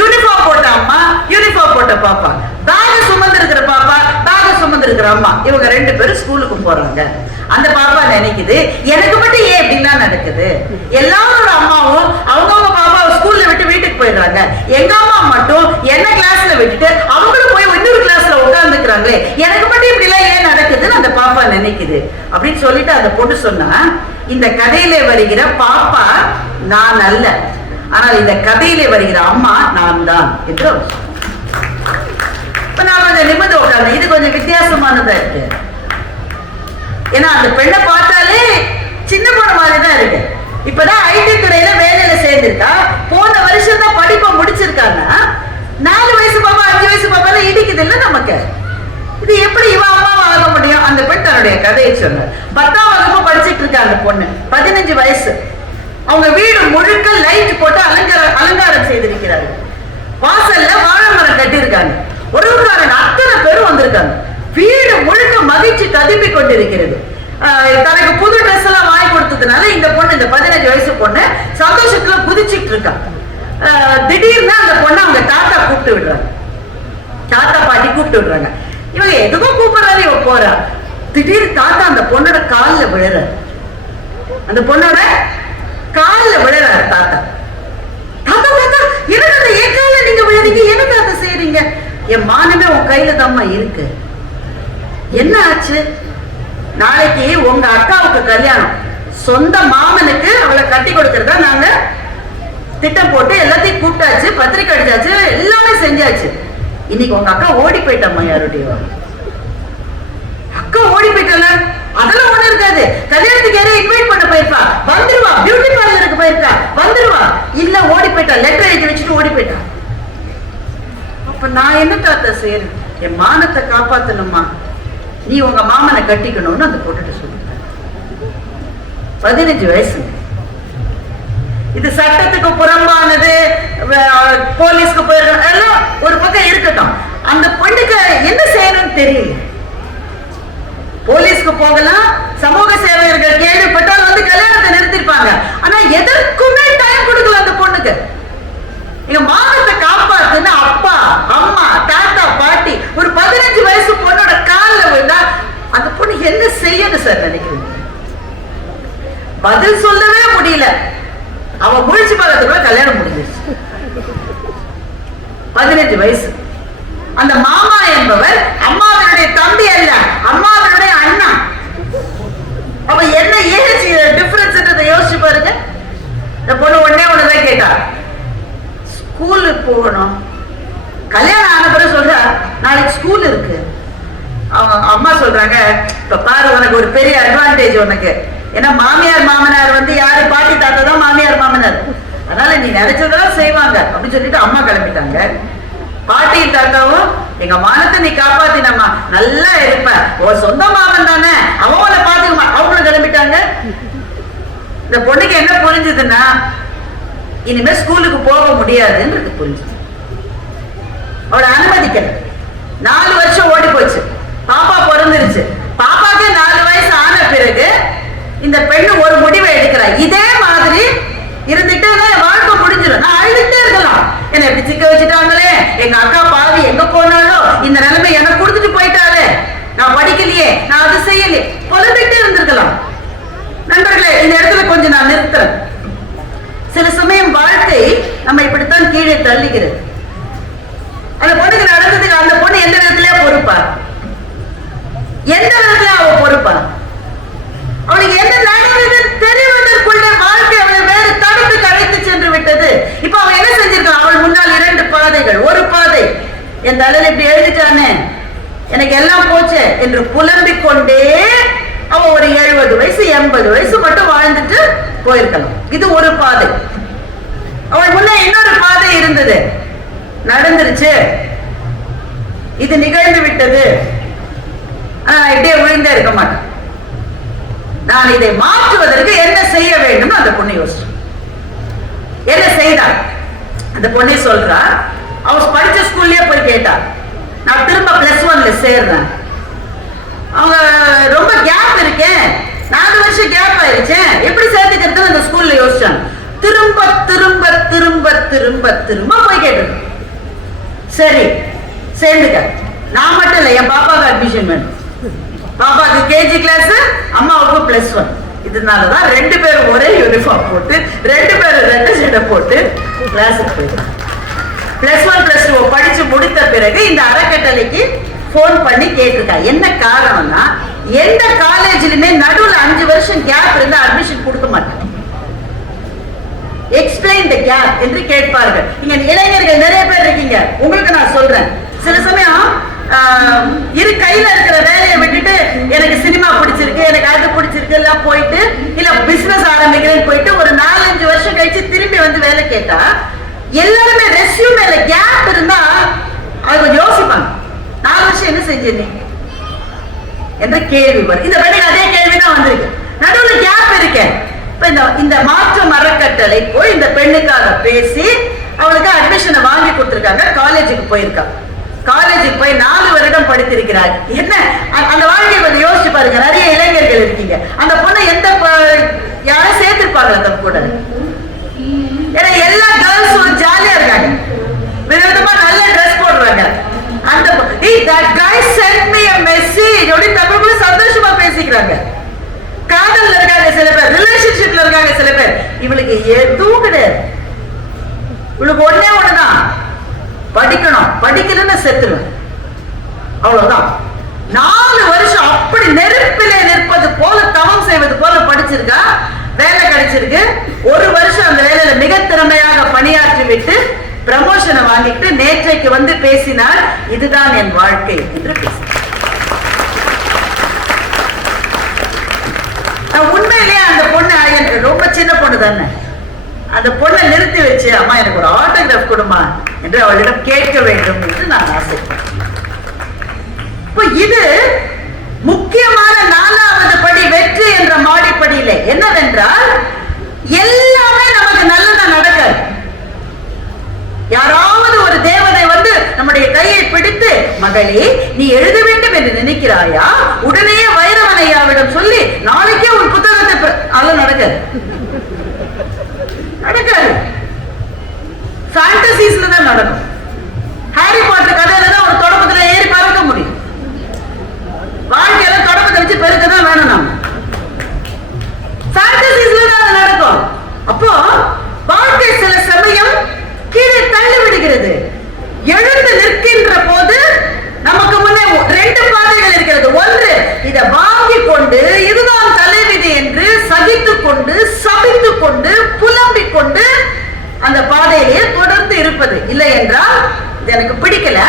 யூனிஃபார்ம் போட்ட அம்மா, யூனிஃபார்ம் போட்ட பாப்பா, பேக சுமந்து இருக்கிற பாப்பா, பேக சுமந்து இருக்கிற அம்மா, இவங்க 2 பேரும் ஸ்கூலுக்கு போறாங்க. அந்த பாப்பா நினைக்குது, எனக்கு மட்டும் ஏன் இப்படிலாம் நடக்குது? எல்லாரோட அம்மாவும் அவங்கவுங்க பாப்பாவை ஸ்கூல்ல விட்டு வீட்டுக்கு போயிடுறாங்க, எங்க அம்மா மட்டும் என்ன கிளாஸ்ல விட்டுட்டு அவங்களும் போய் இன்னொரு கிளாஸ்ல உட்கார்ந்துக்கிறாங்களே, எனக்கு மட்டும் இப்படி எல்லாம் ஏன் நடக்குதுன்னு அந்த பாப்பா நினைக்குது. அப்படின்னு சொல்லிட்டு அந்த பொண்ணு சொன்னா, இந்த கதையிலே வருகிற பாப்பா நான் அல்ல, ஆனால் இந்த கதையிலே வருகிற அம்மா நான் தான் என்று. இப்ப நான் கொஞ்சம் நிமிர்ந்து உட்கார்ந்தேன். இது கொஞ்சம் வித்தியாசமானதா இருக்கு. ஏன்னா அந்த பெண்ணை பார்த்தாலே சின்ன பொண்ணு மாதிரி தான் இருக்கு. இப்பதான் ஐடி துறையில வேலையில சேர்ந்திருக்கா. போன வருஷம் தான் படிப்பை முடிச்சிருக்காங்க. 4 வயசு பாப்பா 5 வயசு பாப்பா இடிக்குது இல்ல நமக்கு. இது எப்படி இவ அம்மாவை ஆக முடியும்? அந்த பெண் தன்னுடைய கதையை சொன்னார். 10ஆம் வகுப்பு படிச்சுட்டு இருக்கா அந்த பொண்ணு, 15 வயசு. அவங்க வீடு முழுக்க லைட் போட்டு அலங்காரம் செய்திருக்கிறார்கள். வாசல்ல வாழை மரம் கட்டியிருக்காங்க. உறவுக்காரங்க அத்தனை பேரும் வந்திருக்காங்க. வீடு முழுக்க மகிழ்ச்சி ததுப்பி கொண்டிருக்கிறது. தனக்கு புது ட்ரெஸ் எல்லாம் வாங்கி கொடுத்ததுனால இந்த பொண்ணு, இந்த 15 வயசு பொண்ணு சந்தோஷத்துல குதிச்சுட்டு இருக்கா. திடீர்னு அந்த பொண்ணு அவங்க தாத்தா கூப்பிட்டு விடுறாங்க, தாத்தா பாட்டி கூப்பிட்டு விடுறாங்க. இவங்க எதுவும் கூப்பிடுறாரு, இவ போறா. திடீர்னு தாத்தா அந்த பொண்ணோட காலில் விழுற, அந்த பொண்ணோட காலில் விழுறாரு தாத்தா. தாத்தா தாத்தா எனக்கு என் காலில் நீங்க விழுறீங்க, என்ன தாத்தா செய்யறீங்க? என் மானமே உன் கையில தாம்மா இருக்கு. என்ன ஆச்சு? நாளைக்கு உங்க அக்காவுக்கு கல்யாணம், சொந்த மாமனுக்கு அவளை கட்டி கொடுக்கறதா நாங்க திட்டம் போட்டு எல்லாத்தையும் கூப்பிட்டாச்சு, பத்திரிக்கை அடிச்சாச்சு, எல்லாமே செஞ்சாச்சு. இன்னைக்கு உங்க அக்கா ஓடி போயிட்டம்மா. யாருடைய அக்கா ஓடி போயிட்டல, அதெல்லாம் ஒண்ணு இருக்காது. கல்யாணத்துக்கு யாரையும் இன்வைட் பண்ண போயிருப்பா, வந்துருவா. பியூட்டி பார்லருக்கு போயிருக்கா, வந்துருவா. இல்ல ஓடி போயிட்டா, லெட்டர் எழுதி வச்சுட்டு ஓடி போயிட்டா. அப்ப நான் என்ன தாத்தா செய்யறேன்? என் மானத்தை காப்பாத்தணுமா, நீ உங்க மாமனை கட்டிக்கணும்னு அந்த பொண்ணுட்டு சொல்லிட்டாங்க. 15 வயசு. இது சட்டத்துக்கு புறம்பானது, போலீஸ்க்கு போயிருக்க எல்லாம் ஒரு பக்கம் இருக்கட்டும். அந்த பொண்ணுக்கு என்ன செய்யணும்னு தெரியல. போலீஸ்க்கு போகலாம், சமூக சேவகர்கள் கேள்விப்பட்டால் வந்து கல்யாணத்தை நிறுத்திருப்பாங்க. ஆனா எதற்குமே டைம் கொடுக்கல அந்த பொண்ணுக்கு. எங்க மானத்தை காப்பாத்துன்னு அப்பா அம்மா தாத்தா பாட்டி ஒரு 15 வயசு பொண்ணோட காலில் விழுந்தா அந்த பொண்ணு என்ன செய்யணும் சார் நினைக்கிறீங்க? பதில் சொல்லவே முடியல. அவன் முழிச்சு பார்க்கறதுக்குள்ள கல்யாணம் முடிஞ்சிருச்சு. 15 வயசு. அந்த மாமா என்பவர் அம்மாவினுடைய தம்பி அல்ல, அம்மாவினுடைய அண்ணா. அவ என்ன ஏஜ் டிஃபரன்ஸ் யோசிச்சு பாருங்க. இந்த பொண்ணு ஒன்னே ஒண்ணுதான் கேட்டா, ஸ்கூலுக்கு போகணும். கல்யாணம் ஆன பிறகு சொல்ற, நாளைக்கு ஸ்கூல் இருக்கு. அம்மா சொல்றாங்க, இப்ப பாரு உனக்கு ஒரு பெரிய அட்வான்டேஜ் உனக்கு. ஏன்னா மாமியார் மாமனார் வந்து யாரு, பாட்டி தாத்தா தான் மாமியார் மாமனார். அதனால நீ நினைச்சதெல்லாம் செய்வாங்க அப்படின்னு சொல்லிட்டு அம்மா கிளம்பிட்டாங்க. பாட்டி தாத்தாவும் எங்க மானத்தை நீ காப்பாத்தினம்மா, நல்லா இருப்ப, உன் சொந்த மாமன் தானே, அவங்கள பாத்துக்கமா, அவங்களும் கிளம்பிட்டாங்க. இந்த பொண்ணுக்கு என்ன புரிஞ்சுதுன்னா, இனிமே ஸ்கூலுக்கு போக முடியாதுன்னு புரிஞ்சுது. அவளை அனுமதிக்கல. 4 வருஷம் ஓடி போச்சு. பாப்பா பிறந்துருச்சு. பாப்பாக்கு 4 வயசு ஆன பிறகு இந்த பெண்ணு ஒரு முடிவை எடுக்கிறா. இதே மாதிரி இருந்துட்டு வாழ்க்கை முடிஞ்சிடும், நான் அழுதுட்டே இருக்கலாம். என்ன எப்படி சிக்க வச்சுட்டாங்களே, எங்க அக்கா பாவி எங்க போனாலும் இந்த நிலைமை எனக்கு கொடுத்துட்டு போயிட்டாரு, நான் படிக்கலையே, நான் அது செய்யலையே, புலம்பிட்டே இருந்திருக்கலாம். நண்பர்களே, இந்த இடத்துல கொஞ்சம் நான் நிறுத்துறேன். சில சமயம் வாழ்க்கை நம்ம இப்படித்தான் கீழே தள்ளுகிறது. அந்த பொண்ணுக்கு நடந்ததுக்கு அந்த பொண்ணு எந்த விதத்திலே பொறுப்பா? எந்த விதத்திலே அவ பொறுப்பா? அவளுக்கு என்ன நடந்தது தெரிவதற்குள்ள வாழ்க்கை அவளை வேறு தடத்துக்கு அழைத்து சென்று விட்டது. இப்ப அவன் என்ன செஞ்சிருக்கான்? அவள் முன்னால் 2 பாதைகள். ஒரு பாதை, என் தலையில இப்படி எழுதிட்டானே, எனக்கு எல்லாம் போச்சு என்று புலம்பிக் கொண்டே அவ ஒரு 70 வயசு 80 வயசு மட்டும் வாழ்ந்துட்டு போயிருக்கலாம். இது ஒரு பாதை. அவள் முன்ன இன்னொரு பாதை இருந்தது. நடந்துருச்சு, இது நிகழ்ந்து விட்டது, இப்படியே விழுந்தே இருக்க மாட்டேன், நான் இதை மாற்றுவதற்கு என்ன செய்ய வேண்டும்? அந்த பொண்ணு யோசிச்சு என்ன செய்தார்? அந்த பொண்ணை சொல்றா, அவ படிச்ச ஸ்கூல்லயே போய் கேட்டா, நான் திரும்ப +1ல சேர்றேன், அவங்க ரொம்ப கேப் இருக்கேன், 4 வருஷம் கேப் ஆயிருச்சேன், எப்படி சேர்த்துக்கிறது? அந்த ஸ்கூல்ல யோசிச்சாங்க. திரும்ப திரும்ப திரும்ப திரும்ப திரும்ப போய் கேட்டு, சரி சேர்ந்துக்க. நான் மட்டும் இல்ல, என் பாப்பாவுக்கு அட்மிஷன் வேணும். பாப்பாவுக்கு KG கிளாஸ், அம்மாவுக்கு +1. இதனாலதான் 2 பேரும் ஒரே யூனிஃபார்ம் போட்டு 2 பேரும் 2 சட்டை போட்டு கிளாஸுக்கு போயிட்டாங்க. +1 +2 படிச்சு முடித்த பிறகு இந்த அறக்கட்டளைக்கு போன் பண்ணி கேட்டிருக்கா. என்ன காரணம்னா, எந்த காலேஜிலுமே நடுவுல 5 வருஷம் கேப் இருந்தா அட்மிஷன் கொடுக்க மாட்டாங்க. எக்ஸ்பிளைன் தி கேப் என்று கேட்பார்கள். இங்க இளைஞர்கள் நிறைய பேர் இருக்கீங்க, உங்களுக்கு நான் சொல்றேன். சில சமயம் இரு கையில இருக்கிற வேலையை விட்டுட்டு எனக்கு சினிமா பிடிச்சிருக்கு, எனக்கு அது பிடிச்சிருக்கு எல்லாம் போயிட்டு, இல்ல பிசினஸ் ஆரம்பிக்கிறேன்னு போயிட்டு ஒரு 4-5 வருஷம் கழிச்சு திரும்பி வந்து வேலை கேட்டா எல்லாருமே ரெஸ்யூமேல கேப் இருந்தா அது கொஞ்சம் யோசிப்பாங்க. 4 வருஷம் என்ன செஞ்சீங்க என்ற கேள்வி வரும். இந்த வேலை அதே கேள்விதான் வந்திருக்கு. நடுவுல கேப் இருக்கேன். இந்த மாற்றம் அறக்கட்டளை போய் இந்த பெண்ணுக்காக பேசி அவளுக்கு அட்மிஷனை வாங்கி கொடுத்திருக்காங்க. காலேஜுக்கு போயிருக்கா. காலேஜுக்கு போய் 4 வருடம் படித்திருக்கிறார். என்ன அந்த வாழ்க்கையை கொஞ்சம் யோசிச்சு பாருங்க. நிறைய இளைஞர்கள் இருக்கீங்க. அந்த பொண்ணை எந்த யாரும் சேர்த்திருப்பாங்க அந்த கூட? ஏன்னா எல்லா கேர்ள்ஸும் ஜாலியா இருக்காங்க, விதவிதமா நல்ல ட்ரெஸ் போடுறாங்க. அந்த that guy sent me a message அப்படி தமிழ்ல சந்தோஷமா பேசிக்கிறாங்க. காதல்ல இருக்காங்க சில பேர், ரிலேஷன்ஷிப்ல இருக்காங்க சில பேர். இவளுக்கு எதுவும் கிடையாது. இவளுக்கு ஒண்ணே ஒண்ணுதான், படிக்கணும், படிக்கணும்னு செத்துருவேன், அவ்வளவுதான். 4 வருஷம் அப்படி நெருப்பிலே நிற்பது போல தவம் செய்ய இவது போல படிச்சிருக்கா, வேலை கிடைச்சிருக்கு. ஒரு வருஷம் அந்த வேலையில மிக திறமையாக பணியாற்றி விட்டு ப்ரமோஷனை வாங்கிட்டு நேற்றைக்கு வந்து பேசினார், இதுதான் என் வாழ்க்கை என்று பேசினார். உண்மையிலேயே அந்த பொண்ணு ரொம்ப சின்ன பொண்ணு தானே, அந்த பொண்ணை நிறுத்தி வச்சு அம்மா எனக்கு ஒரு ஆட்டோகிராஃப் கொடுமா என்று அவளிடம் கேட்க வேண்டும் என்று நான் ஆசைப்பட்டேன். இது முக்கியமான 4வது படி, வெற்றி என்ற மாடிப்படியிலே என்னவென்றால் எல்லாமே நமக்கு நல்லதா நடக்காது. யாராவது ஒரு தேவதை வந்து நம்முடைய கையை பிடித்து, மகளே நீ எழுத வேண்டும் என்று நினைக்கிறாயா, உடனே வைரவனையாவிடம் சொல்லி நாளைக்கே உன் புத்தகத்தை அதெல்லாம் நடக்காது. நடக்காது. ஃபேண்டசிஸ்ல தான் நடக்கும். ஹாரி பாட்டர் கதையில தான் ஒரு தொடக்கத்துல ஏறி பறக்க முடியும். வாழ்க்கையில தொடக்கத்தை வச்சு பெருக்கதான் வேணும். நம்ம ஃபேண்டசிஸ்ல தான் நடக்கும். அப்போ வாழ்க்கை சில சமயம் கீழே தள்ளி விடுகிறது. எழுந்து நிற்கின்ற போது நமக்கு முன்னே 2 பாதைகள் இருக்கிறது. ஒன்று, இதை வாங்கிக் கொண்டு இதுதான் தலைவிதி என்று சகித்துக் கொண்டு சபித்துக் கொண்டு புலம்பிக் கொண்டு அந்த பாதையிலேயே தொடர்ந்து இருப்பது. இல்லை என்றால் இது எனக்கு பிடிக்கல,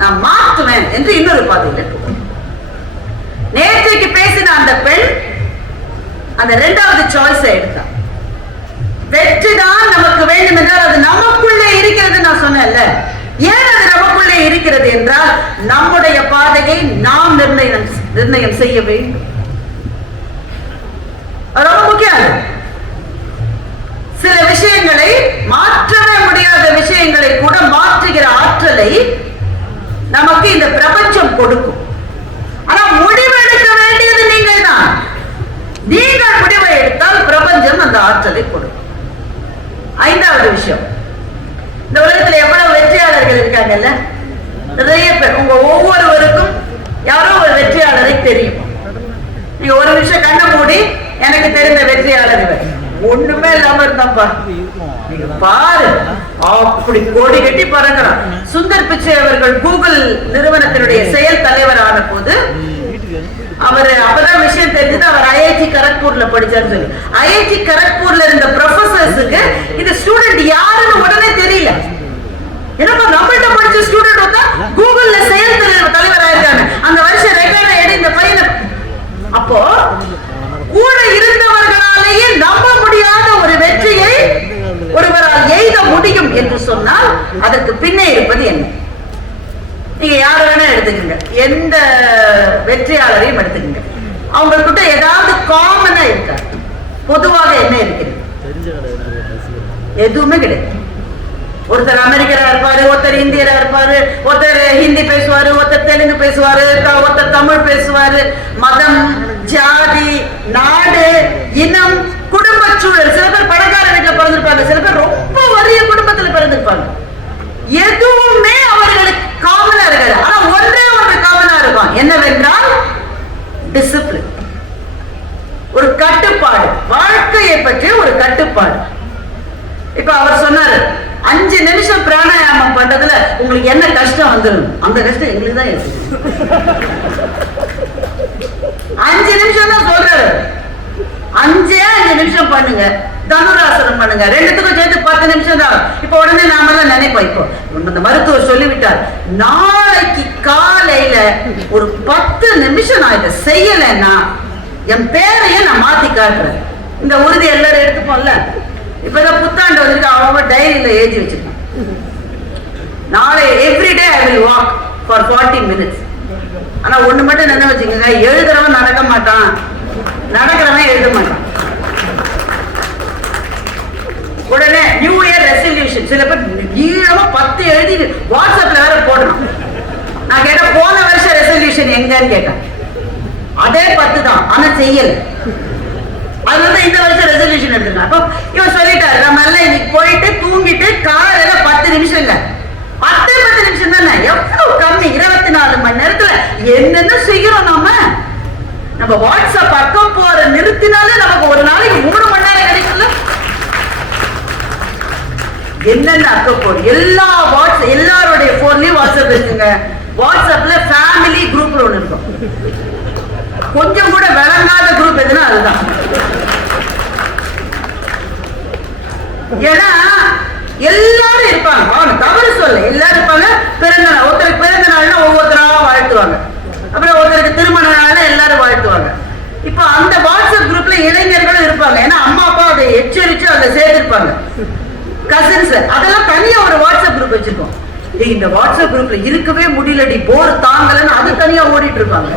நான் மாற்றுவேன் என்று இன்னொரு பாதையில் இருப்பது. நேற்றைக்கு பேசின அந்த பெண் அந்த 2வது சாய்ஸை எடுத்தார். வெற்றிதான் நமக்கு வேண்டும் என்றால் அது நமக்குள்ளே இருக்கிறது. நான் சொன்னேன்ல, ஏன் அது நமக்குள்ளே இருக்கிறது என்றால் நம்முடைய பாதையை நாம் நிர்ணயம் செய்ய வேண்டும். ரொம்ப முக்கியம். சில விஷயங்களை மாற்றவே முடியாத விஷயங்களை கூட மாற்றுகிற ஆற்றலை நமக்கு இந்த பிரபஞ்சம் கொடுக்கும். ஆனா முடிவெடுக்க வேண்டியது நீங்கள் தான். நீங்கள் முடிவை எடுத்தால் பிரபஞ்சம் அந்த ஆற்றலை கொடுக்கும். 5வது விஷயம், இந்த உலகத்தில் எவ்வளவு வெற்றியாளர்கள் இருக்காங்கல்ல, நிறைய பேர். உங்க ஒவ்வொருவருக்கும் யாரோ ஒரு வெற்றியாளரை தெரியும். நீங்க ஒரு நிமிஷம் கண்ண மூடி எனக்கு தெரிந்த வெற்றியாளர் இவர், ஒண்ணுமே இல்லாம இருந்தாப்பா, நீங்க பாரு அப்படி கோடி கட்டி பறக்கிறான். சுந்தர் பிச்சை அவர்கள் கூகுள் நிறுவனத்தினுடைய செயல் தலைவரான போது அவர் அப்பதான் விஷயம் தெரிஞ்சது. அவர் ஐஐடி கரக்பூர்ல படிச்சாரு சொல்லி, ஐஐடி கரக்பூர்ல இருந்த ப்ரொஃபசர்ஸுக்கு இந்த ஸ்டூடெண்ட் யாருன்னு உடனே தெரியல. என்னப்பா நம்மள்ட்ட படிச்ச ஸ்டூடெண்ட் வந்து கூகுள்ல செயல் தலைவர் ஆயிருக்காங்க, அந்த வருஷம் ரெக்கார்டை எடு இந்த பையனை. அப்போ கூட இருந்தவர்களாலேயே நம்ப முடியாத ஒரு வெற்றியை ஒருவரால் எய்த முடியும் என்று சொன்னால் அதற்கு பின்னே இருப்பது என்ன? நீங்க யார வேணா எடுத்துக்கங்க, எந்த வெற்றியாளரையும் எடுத்துக்கங்க, அவங்ககிட்ட ஏதாவது காமனா இருக்கா? பொதுவாக என்ன இருக்கிறது? எதுவுமே கிடையாது. ஒருத்தர் அமெரிக்கரா இருப்பாரு, ஒருத்தர் இந்தியரா இருப்பாரு, ஒருத்தர் ஹிந்தி பேசுவாரு, ஒருத்தர் தெலுங்கு பேசுவாரு, ஒருத்தர் தமிழ் பேசுவாரு. மதம், ஜாதி, நாடு, இனம், குடும்ப சூழல். சில பேர் பணக்கார வீட்டுல பிறந்திருப்பாங்க, சில பேர் ரொம்ப வறிய குடும்பத்துல பிறந்திருப்பாங்க. எதுவுமே அவர்களுக்கு காமனா இருக்காது. ஆனா ஒன்றே ஒன்று காமனா இருக்கும், என்னவென்றால் டிசிப்ளின், ஒரு கட்டுப்பாடு, வாழ்க்கையை பற்றி ஒரு கட்டுப்பாடு. இப்ப அவர் சொன்னாரு 5 நிமிஷம் பிராணாயாமம் பண்றதுல உங்களுக்கு என்ன கஷ்டம் வந்துடும், அந்த கஷ்டம் எங்களுக்கு தான் இருக்கு. 5 நிமிஷம் தான் சொல்றாரு. 5 நிமிஷம் பண்ணுங்க, தனுராசனம் பண்ணுங்க, 2த்துக்கும் சேர்த்து 10 நிமிஷம் தான். இப்ப உடனே நாம எல்லாம் நினைப்போம், இப்போ இந்த மருத்துவர் சொல்லிவிட்டார், நாளைக்கு காலையில ஒரு 10 நிமிஷம் நான் இதை செய்யலைன்னா என் பேரையே நான் மாத்தி காட்டுறேன். இந்த உறுதி எல்லாரும் எடுத்துப்போம்ல. இப்பதான் புத்தாண்டு வந்துட்டு அவங்க டைரியில எழுதி வச்சிருக்காங்க, நாளை everyday I will walk for 40 minutes. ஆனா ஒண்ணு மட்டும் என்ன வச்சுக்கோங்க, எழுதுறவன் நடக்க மாட்டான், நடக்கிறவன் எழுத மாட்டான். உடனே நியூ இயர் ரெசல்யூஷன் சில பேர் நீளமா 10 எழுதி வாட்ஸ்அப்ல வேற போடணும். நான் கேட்ட போன வருஷம் ரெசல்யூஷன் எங்கன்னு கேட்டேன், அதே 10 தான், ஆனா செய்யல. அதனால இந்த வருஷம் ரெசல்யூஷன் எடுத்துக்கலாம். அப்போ இவன் சொல்லிட்டாரு, நம்ம எல்லாம் இன்னைக்கு போயிட்டு தூங்கிட்டு காலையில 10 நிமிஷம் இல்ல 10 நிமிஷம் தானே, எவ்வளவு கம்மி. 24 மணி நேரத்துல என்னென்ன செய்யறோம் நம்ம வாட்ஸ்அப் பக்கம் போற நிறுத்தினாலே நமக்கு ஒரு நாளைக்கு 3 மணி நேரம் கிடைக்கும்ல. என்னென்ன அக்கப்போடு எல்லா எல்லாருடைய போன்லயும் வாட்ஸ்அப் இருக்குங்க. வாட்ஸ்அப்ல ஃபேமிலி குரூப்ல ஒண்ணு இருக்கும், கொஞ்சம் கூட விளங்காத குரூப் எதுனா அதுதான். அப்புறம் ஒருத்தருக்கு திருமண நாள்ல எல்லாரும் வாழ்த்துவாங்க. இப்ப அந்த வாட்ஸ்அப் குரூப்ல இளைஞர்களும் இருப்பாங்க. ஏன்னா அம்மா அப்பா அதை எச்சரிச்சு அதை சேர்த்திருப்பாங்க. கசின்ஸ் அதெல்லாம் தனியா ஒரு வாட்ஸ்அப் குரூப் வச்சிருக்கோம். இந்த வாட்ஸ்அப் குரூப்ல இருக்கவே முடியலடி, போர் தாங்கலன்னு அது தனியா ஓடிட்டு இருப்பாங்க.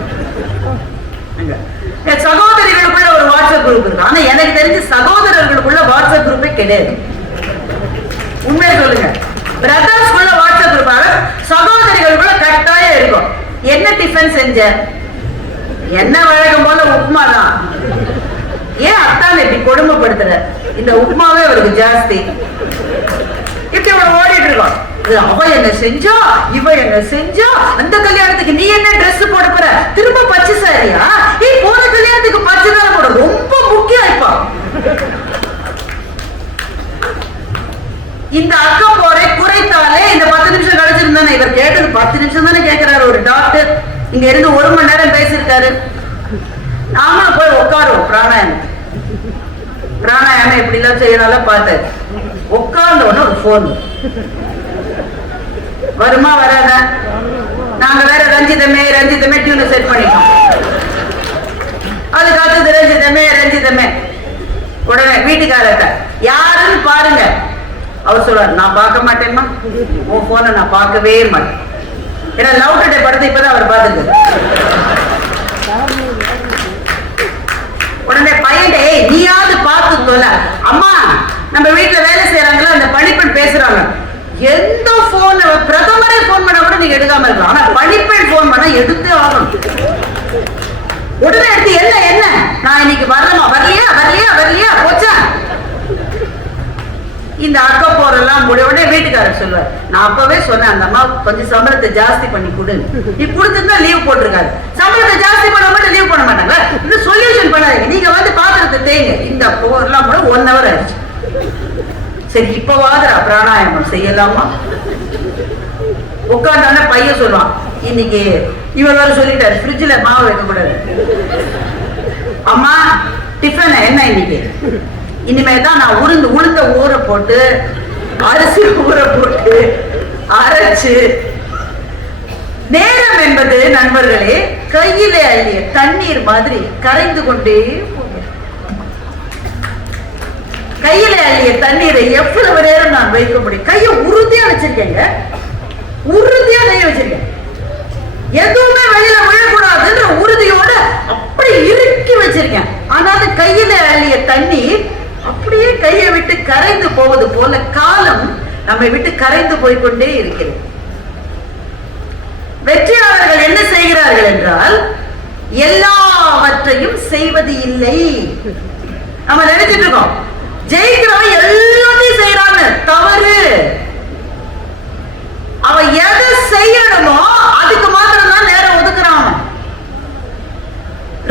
சகோதரிகளுக்குள்ள ஒரு வாட்ஸ்அப் குரூப் இருக்கு. ஆனா எனக்கு தெரிஞ்சு சகோதரர்களுக்குள்ள வாட்ஸ்அப் குரூப்பே கிடையாது. உண்மையை சொல்லுங்க. பிரதர்ஸ்குள்ள வாட்ஸ்அப் குரூப், சகோதரிகளுக்குள்ள கட்டாயம் இருக்கும். என்ன டிஃபன் செஞ்ச? என்ன வழக்கம் போல உப்புமா தான். ஏன் அத்தான் இப்படி கொடுமைப்படுத்துற? இந்த உப்புமாவே அவருக்கு ஜாஸ்தி. இப்படி அவன் ஓடிட்டு இருக்கோம். அவ என்ன செஞ்சா, இவ என்ன செஞ்சா, அந்த கல்யாணத்துக்கு நீ என்ன ட்ரெஸ் போட போற? திரும்ப பச்சை சாரியா? போன கல்யாணத்துக்கு பச்சை தான் போட ரொம்ப முக்கியம். இப்ப இந்த அக்கம் போரை குறைத்தாலே இந்த 10 நிமிஷம் கழிச்சிருந்தானே. இவர் கேட்டது 10 நிமிஷம் தானே கேட்கிறாரு. ஒரு டாக்டர் இங்க இருந்து 1 மணி நேரம் பேசியிருக்காரு. நாமளும் போய் உட்காருவோம். பிராணாயாமம் எப்படி எல்லாம் செய்யறாலும் பார்த்தேன். உட்கார்ந்த உடனே ஒரு போன் வருமா வராத? நாங்க வேற ரஞ்சிதமே டியூனை செட் பண்ணிட்டோம். அதுக்கு அடுத்தது ரஞ்சிதமே. உடனே வீட்டுக்காரர்கிட்ட யாருன்னு பாருங்க. அவர் சொல்றாரு, நான் பார்க்க மாட்டேன்மா, உன் போனை நான் பார்க்கவே மாட்டேன். ஏன்னா லவ் டுடே படத்தை இப்பதான் அவர் பார்த்துட்டு. உடனே பையன், நீயாவது பார்த்து சொல்ல. அம்மா நம்ம வீட்டுல வேலை செய்யறாங்களா, அந்த பணிப்பெண் பேசுறாங்க. எந்த போன் பிரதமரே போன் பண்ண கூட நீங்க எடுக்காம இருக்கலாம். ஆனா பணிப்பெண் போன் பண்ண எடுத்தே ஆகணும். உடனே எடுத்து என்ன நான் இன்னைக்கு வரணுமா? வரலையா போச்சா? இந்த அக்க போரெல்லாம் உடனே வீட்டுக்காரர் சொல்லுவார், நான் அப்பவே சொன்னேன் அந்த அம்மா கொஞ்சம் சம்பளத்தை ஜாஸ்தி பண்ணி கொடு. நீ கொடுத்துருந்தா லீவ் போட்டிருக்காரு. சம்பளத்தை ஜாஸ்தி பண்ண மட்டும் லீவ் பண்ண மாட்டாங்க. இன்னும் சொல்யூஷன் பண்ணாதீங்க, நீங்க வந்து பாத்திரத்தை தேங்க. இந்த போரெல்லாம் கூட 1 hour ஆயிடுச்சு. சரி இப்பவாது பிராணாயாமம் செய்யலாமா? உட்கார்ந்தானே பையன் சொல்லுவான், இன்னைக்கு இவர் வேற சொல்லிட்டாரு ஃப்ரிட்ஜ்ல மாவு வைக்க கூடாது. அம்மா டிஃபன் என்ன இன்னைக்கு? இனிமேதான் நான் உளுந்த ஊற போட்டு அரிசி ஊற போட்டு அரைச்சு. நேரம் என்பது நண்பர்களே கையிலே அள்ளிய தண்ணீர் மாதிரி கரைந்து கொண்டே கையில அள்ளிய தண்ணீரை எவ்வளவு நேரம் நான் வைக்க முடியும்? கையை உறுதியா வச்சிருக்கேங்க, உறுதியா கைய வச்சிருக்கேன். எதுவுமே வெளியில விழக்கூடாதுன்ற உறுதியோட அப்படி இறுக்கி வச்சிருக்கேன். ஆனாலும் கையில அள்ளிய தண்ணீர் அப்படியே கையை விட்டு கரைந்து போவது போல காலம் நம்மை விட்டு கரைந்து போய்கொண்டே இருக்கிறது. வெற்றியாளர்கள் என்ன செய்கிறார்கள் என்றால் எல்லாவற்றையும் செய்வது இல்லை. நம்ம நினைச்சிட்டு இருக்கோம் ஜெயிக்கிறவன் எல்லாத்தையும் செய்யறாங்க, தவறு. அவன் எதை செய்யணுமோ அதுக்கு மாத்திரம் தான் நேரம் ஒதுக்குறான்.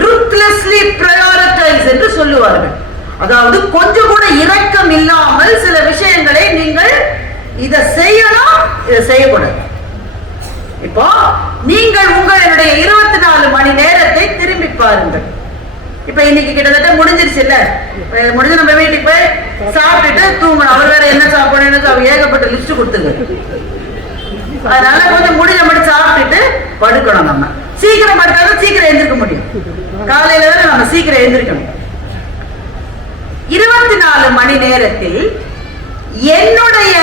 ruthlessly prioritize என்று சொல்லுவார்கள். அதாவது கொஞ்சம் கூட இரக்கம் இல்லாமல் சில விஷயங்களை நீங்கள் இதை செய்யணும், இதை செய்யக்கூடாது. இப்போ நீங்கள் உங்களுடைய 24 மணி நேரத்தை திரும்பி பாருங்கள். இப்ப இன்னைக்கு கிட்டத்தட்ட முடிஞ்சிருச்சு இல்ல? முடிஞ்சு நம்ம வீட்டுக்கு போய் சாப்பிட்டுட்டு தூங்கணும். அவர் வேற என்ன சாப்பிடணும் ஏகப்பட்ட லிஸ்ட் கொடுத்துருக்கு. அதனால கொஞ்சம் முடிஞ்ச மட்டும் சாப்பிட்டுட்டு படுக்கணும். நம்ம சீக்கிரம் படுத்தாலும் சீக்கிரம் எழுந்திருக்க முடியும். காலையில தான் நம்ம சீக்கிரம் எழுந்திருக்கணும். 24 மணி நேரத்தில் என்னுடைய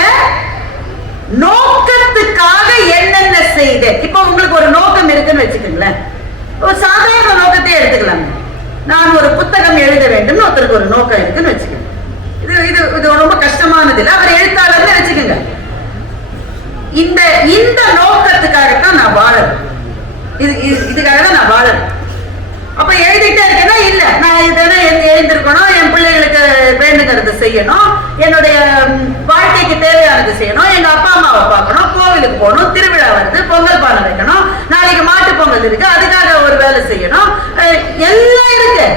நோக்கத்துக்காக என்னென்ன செய்தேன். இப்ப உங்களுக்கு ஒரு நோக்கம் இருக்குன்னு வச்சுக்கோங்களேன். ஒரு சாதாரண நோக்கத்தை எடுத்துக்கலாம். நான் ஒரு புத்தகம் எழுத வேண்டும், ஒருத்தருக்கு ஒரு நோக்கம் இருக்குன்னு வச்சுக்கோங்க. இது ரொம்ப கஷ்டமானது இல்லை. அவர் எழுத்தாளர்னு வச்சுக்கோங்க. இந்த நோக்கத்துக்காகத்தான் நான் வாழறேன். இதுக்காக தான் நான் வாழறேன். அப்ப எழுதிட்டே இருக்கேன்னா இல்ல, நான் இதெல்லாம் எழுந்திருக்கணும், என் பிள்ளைகளுக்கு வேண்டுங்கிறத செய்யணும், என்னுடைய வாழ்க்கைக்கு தேவையானது செய்யணும், எங்க அப்பா அம்மாவை பார்க்கணும், கோவிலுக்கு போகணும், திருவிழா வருது, பொங்கல் பானை வைக்கணும், நாளைக்கு மாட்டு பொங்கல் இருக்கு, அதுக்காக ஒரு வேலை செய்யணும், எல்லாம் இருக்கு.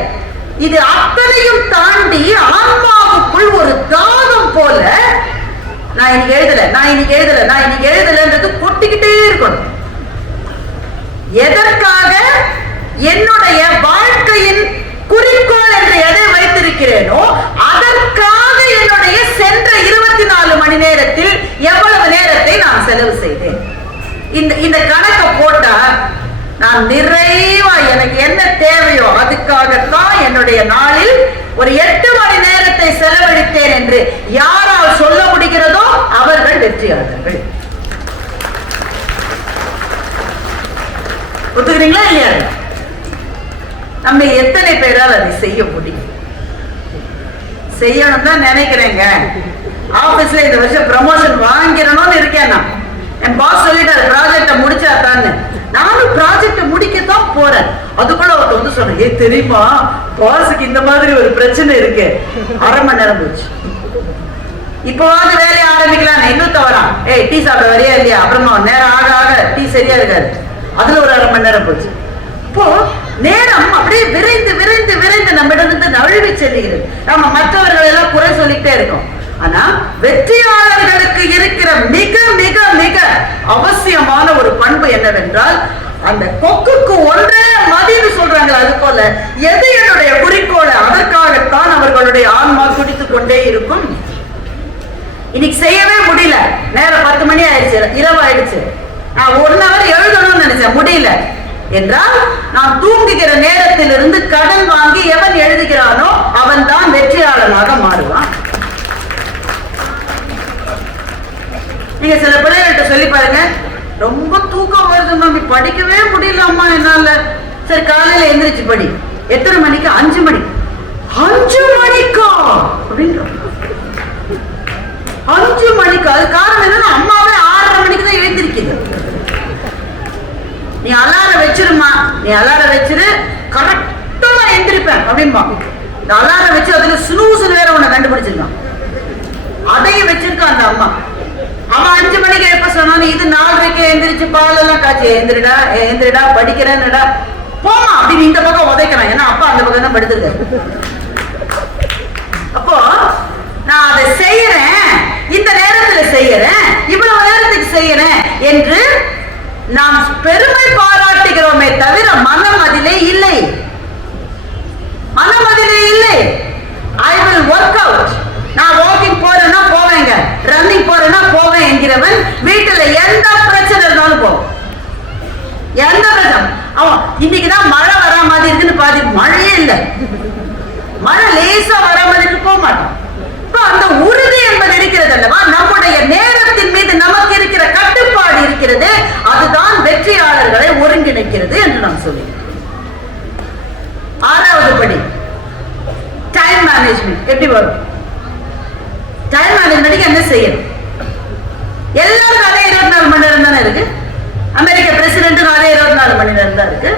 இது அத்தனையும் தாண்டி ஆன்மாவுக்குள் ஒரு தாகம் போல நான் இன்னைக்கு எழுதலன்றது கொட்டிக்கிட்டே இருக்கணும். எதற்காக? என்னுடைய வாழ்க்கையின் குறிக்கோள் என்று எதை வைத்திருக்கிறேனோ அதற்காக என்னுடைய சென்ற 24 மணி நேரத்தில் எவ்வளவு நேரத்தை நான் செலவு செய்தேன். இந்த கணக்கை போட்டா நான் நிறைவா எனக்கு என்ன தேவையோ அதுக்காகத்தான் என்னுடைய நாளில் ஒரு 8 மணி நேரத்தை செலவழித்தேன் என்று யாரால் சொல்ல முடிகிறதோ அவர்கள் வெற்றியாளர்கள். ஒத்துக்கிறீங்களா இல்லையா? நம்ம எத்தனை பேரால் அதை செய்ய முடியும்? செய்யணும் தான் நினைக்கிறேங்க. ஆபீஸ்ல இந்த வருஷம் ப்ரமோஷன் வாங்கிடணும்னு இருக்கேன். நான் என் பாஸ் சொல்லிட்டாரு ப்ராஜெக்ட முடிச்சாத்தான்னு. நானும் ப்ராஜெக்ட முடிக்கத்தான் போறேன். அதுக்குள்ள ஒருத்த வந்து சொன்னேன், ஏ தெரியுமா பாஸுக்கு இந்த மாதிரி ஒரு பிரச்சனை இருக்கு. 1/2 மணி நேரம் போச்சு. இப்போவாது வேலையை ஆரம்பிக்கலாம். இன்னும் தவறான், ஏய் டீ சாப்பிட வரையா இல்லையா? அப்புறமா நேரம் ஆக ஆக டீ சரியா இருக்காது. அதுல ஒரு 1/2 மணி நேரம் போச்சு. இப்போ நேரம் அப்படியே விரைந்து விரைந்து விரைந்து நம்மிடமிருந்து நழுவி செல்லுகிறது. நம்ம மற்றவர்கள் எல்லாம் குறை சொல்லிட்டே இருக்கோம். ஆனா வெற்றியாளர்களுக்கு இருக்கிற மிக மிக மிக அவசியமான ஒரு பண்பு என்னவென்றால், அந்த கொக்குக்கு ஒன்றே மதின்னு சொல்றாங்க. அது போல எது என்னுடைய குறிக்கோள், அதற்காகத்தான் அவர்களுடைய ஆன்மா துடித்துக் கொண்டே இருக்கும். இன்னைக்கு செய்யவே முடியல, நேரம் 10 மணி ஆயிடுச்சு, இரவு ஆயிடுச்சு, நான் 1 hour எழுதணும்னு நினைச்சேன், முடியல என்றால் நான் தூங்குகிற நேரத்தில் இருந்து கடன் வாங்கி எவன் எழுதுகிறானோ அவன் தான் வெற்றியாளனாக மாறுவான். நீங்க சில பிள்ளைகள்கிட்ட சொல்லி பாருங்க, ரொம்ப தூக்கம் வருது மம்மி, படிக்கவே முடியல அம்மா என்னால. சரி காலையில எந்திரிச்சு படி. எத்தனை மணிக்கு? 5 மணி. 5 மணிக்கா அப்படின்ற 5 மணிக்கு. அது காரணம் என்னன்னா அம்மாவே 6:30 மணிக்கு தான் எழுந்திருக்குது. நீ அலாரம் வச்சிருமா, நீ அலாரம் வச்சிரு, கரெக்டா நான் எந்திரிப்பேன் அப்படின்பா. இந்த அலாரம் வச்சு அதுல ஸ்னூஸ் வேற உன்னை கண்டுபிடிச்சிருக்கான், அதையும் வச்சிருக்கான் அந்த அம்மா. அவன் 5 மணிக்கு எப்ப சொன்னாலும் இது 4:30 எந்திரிச்சு பால் எல்லாம் காய்ச்சி எந்திரிடா எந்திரிடா படிக்கிறேன்னுடா போமா அப்படின்னு இந்த பக்கம் உதைக்கிறான். ஏன்னா அப்பா அந்த பக்கம் தான் படுத்திருக்காரு. அப்போ நான் அதை செய்யறேன், இந்த நேரத்துல செய்யறேன், இவ்வளவு நேரத்துக்கு செய்யறேன் என்று நாம் பெருமை பாராட்டுகிறோமே தவிர மனம் அதிலே இல்லை. மனம் அதிலே இல்லை. I will work out. நான் வாக்கிங் போறேன்னா போவேங்க, ரன்னிங் போறேன்னா போவேன் என்கிறவன் வீட்டுல எந்த பிரச்சனை இருந்தாலும் போவோம். எந்த பிரச்சனை, அவன் இன்னைக்குதான் மழை வரா மாதிரி இருக்குன்னு பாதி மழையே இல்லை, மழை லேசா வர மாதிரி போக மாட்டான். அந்த உறுதி என்பது இருக்கிறது அல்லவா, நம்முடைய நேரத்தின் மீது நமக்கு இருக்கிற கட்டுப்பாடு இருக்கிறது, அதுதான் வெற்றியாளர்களை ஒருங்கிணைக்கிறது என்று நாம் சொல்லுவோம். 6வது படி டைம் மேனேஜ்மெண்ட். எப்படி வரும்? டைம் மேனேஜ்மெண்ட் என்ன செய்யணும்? எல்லாருக்கும் அதே 24 மணி நேரம் தானே இருக்கு. அமெரிக்க பிரசிடென்ட்டுக்கும் அதே 24 மணி நேரம் தான் இருக்கு.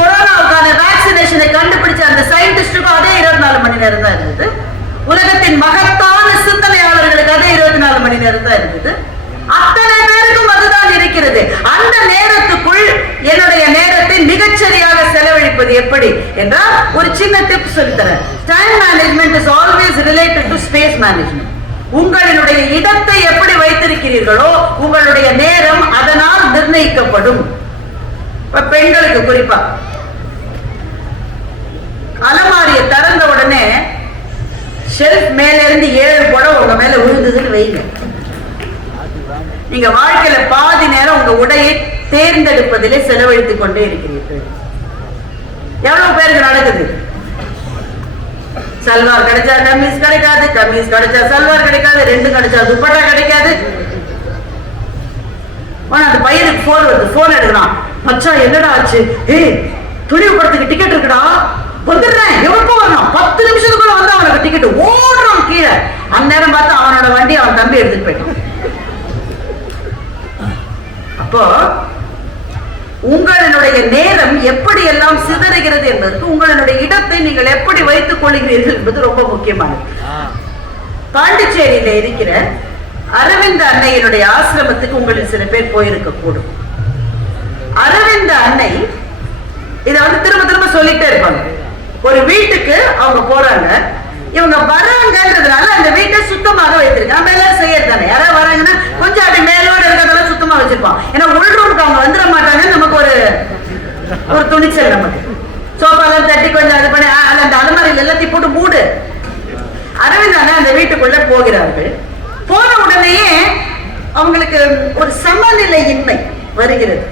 கொரோனாவுக்கான வேக்சினேஷனை கண்டுபிடிச்ச அந்த சயின்டிஸ்டுக்கும் அதே 24 மணி நேரம் தான் இருந்தது. உலகத்தின் மகத்தான சிந்தனையாளர்களுக்கு அதே 24 மணி நேரம் தான் இருந்தது. அத்தனை பேருக்கும் அதுதான் இருக்கிறது. அந்த நேரத்துக்குள் என்னுடைய நேரத்தை மிகச்சரியாக செலவழிப்பது எப்படி என்றால் ஒரு சின்ன டிப் சொல்லித்தரேன். Time management is always related to space management. உங்களுடைய இடத்தை எப்படி வைத்திருக்கிறீர்களோ உங்களுடைய நேரம் அதனால் நிர்ணயிக்கப்படும். பெண்களுக்கு குறிப்பா அலமாரியை திறந்த உடனே ஷெல்ஃப் மேல இருந்து 7 புடவை உங்க மேல விழுந்ததுன்னு வைங்க, நீங்க வாழ்க்கையில பாதி நேரம் உங்க உடையை தேர்ந்தெடுப்பதிலே செலவழித்துக் கொண்டே இருக்கிறீர்கள். எவ்வளவு பேருக்கு நடக்குது? சல்வார் கிடைச்சா கமீஸ் கிடைக்காது, கமீஸ் கிடைச்சா சல்வார் கிடைக்காது, 2 கிடைச்சா துப்பட்டா கிடைக்காது. அந்த பையனுக்கு போன் வருது, போன் எடுக்கிறான், மச்சான் என்னடா ஆச்சு? ஏய் துணிவு படத்துக்கு டிக்கெட் இருக்குடா, வந்துடுறேன், எப்போ வரணும்? 10 நிமிஷத்துக்குள்ள வந்து அவனுக்கு டிக்கெட், ஓடுறான் கீழே. அந்நேரம் பார்த்து அவனோட வண்டி அவன் தம்பி எடுத்துட்டு போயிட்டான். அப்போ உங்களுடைய நேரம் எப்படி எல்லாம் சிதறுகிறது என்பதற்கு உங்களுடைய இடத்தை நீங்கள் எப்படி வைத்துக் கொள்கிறீர்கள் என்பது ரொம்ப முக்கியமானது. பாண்டிச்சேரியில இருக்கிற அரவிந்த அன்னையினுடைய ஆசிரமத்துக்கு உங்களில் சில பேர் போயிருக்க கூடும். அரவிந்த அன்னை இதை திரும்ப திரும்ப சொல்லிட்டே இருப்பாங்க. ஒரு வீட்டுக்கு அவங்க போறாங்க, இவங்க வராங்கன்றதுனால அந்த வீட்டை சுத்தமாக வைத்திருக்காங்க. நம்ம எல்லாரும் செய்யறதானே, யாராவது வராங்கன்னா கொஞ்சம் அப்படி மேலோட இருக்கிறதெல்லாம் சுத்தமா வச்சிருப்பான். ஏன்னா உள்ரூமுக்கு அவங்க வந்துட மாட்டாங்க, நமக்கு ஒரு துணிச்சல். நமக்கு சோஃபாலாம் தட்டி கொஞ்சம் அது பண்ணி அந்த அலமாரியில் எல்லாத்தையும் போட்டு மூடு. அரவிந்தானே அந்த வீட்டுக்குள்ள போகிறார்கள். போன உடனேயே அவங்களுக்கு ஒரு சமநிலையின்மை வருகிறது.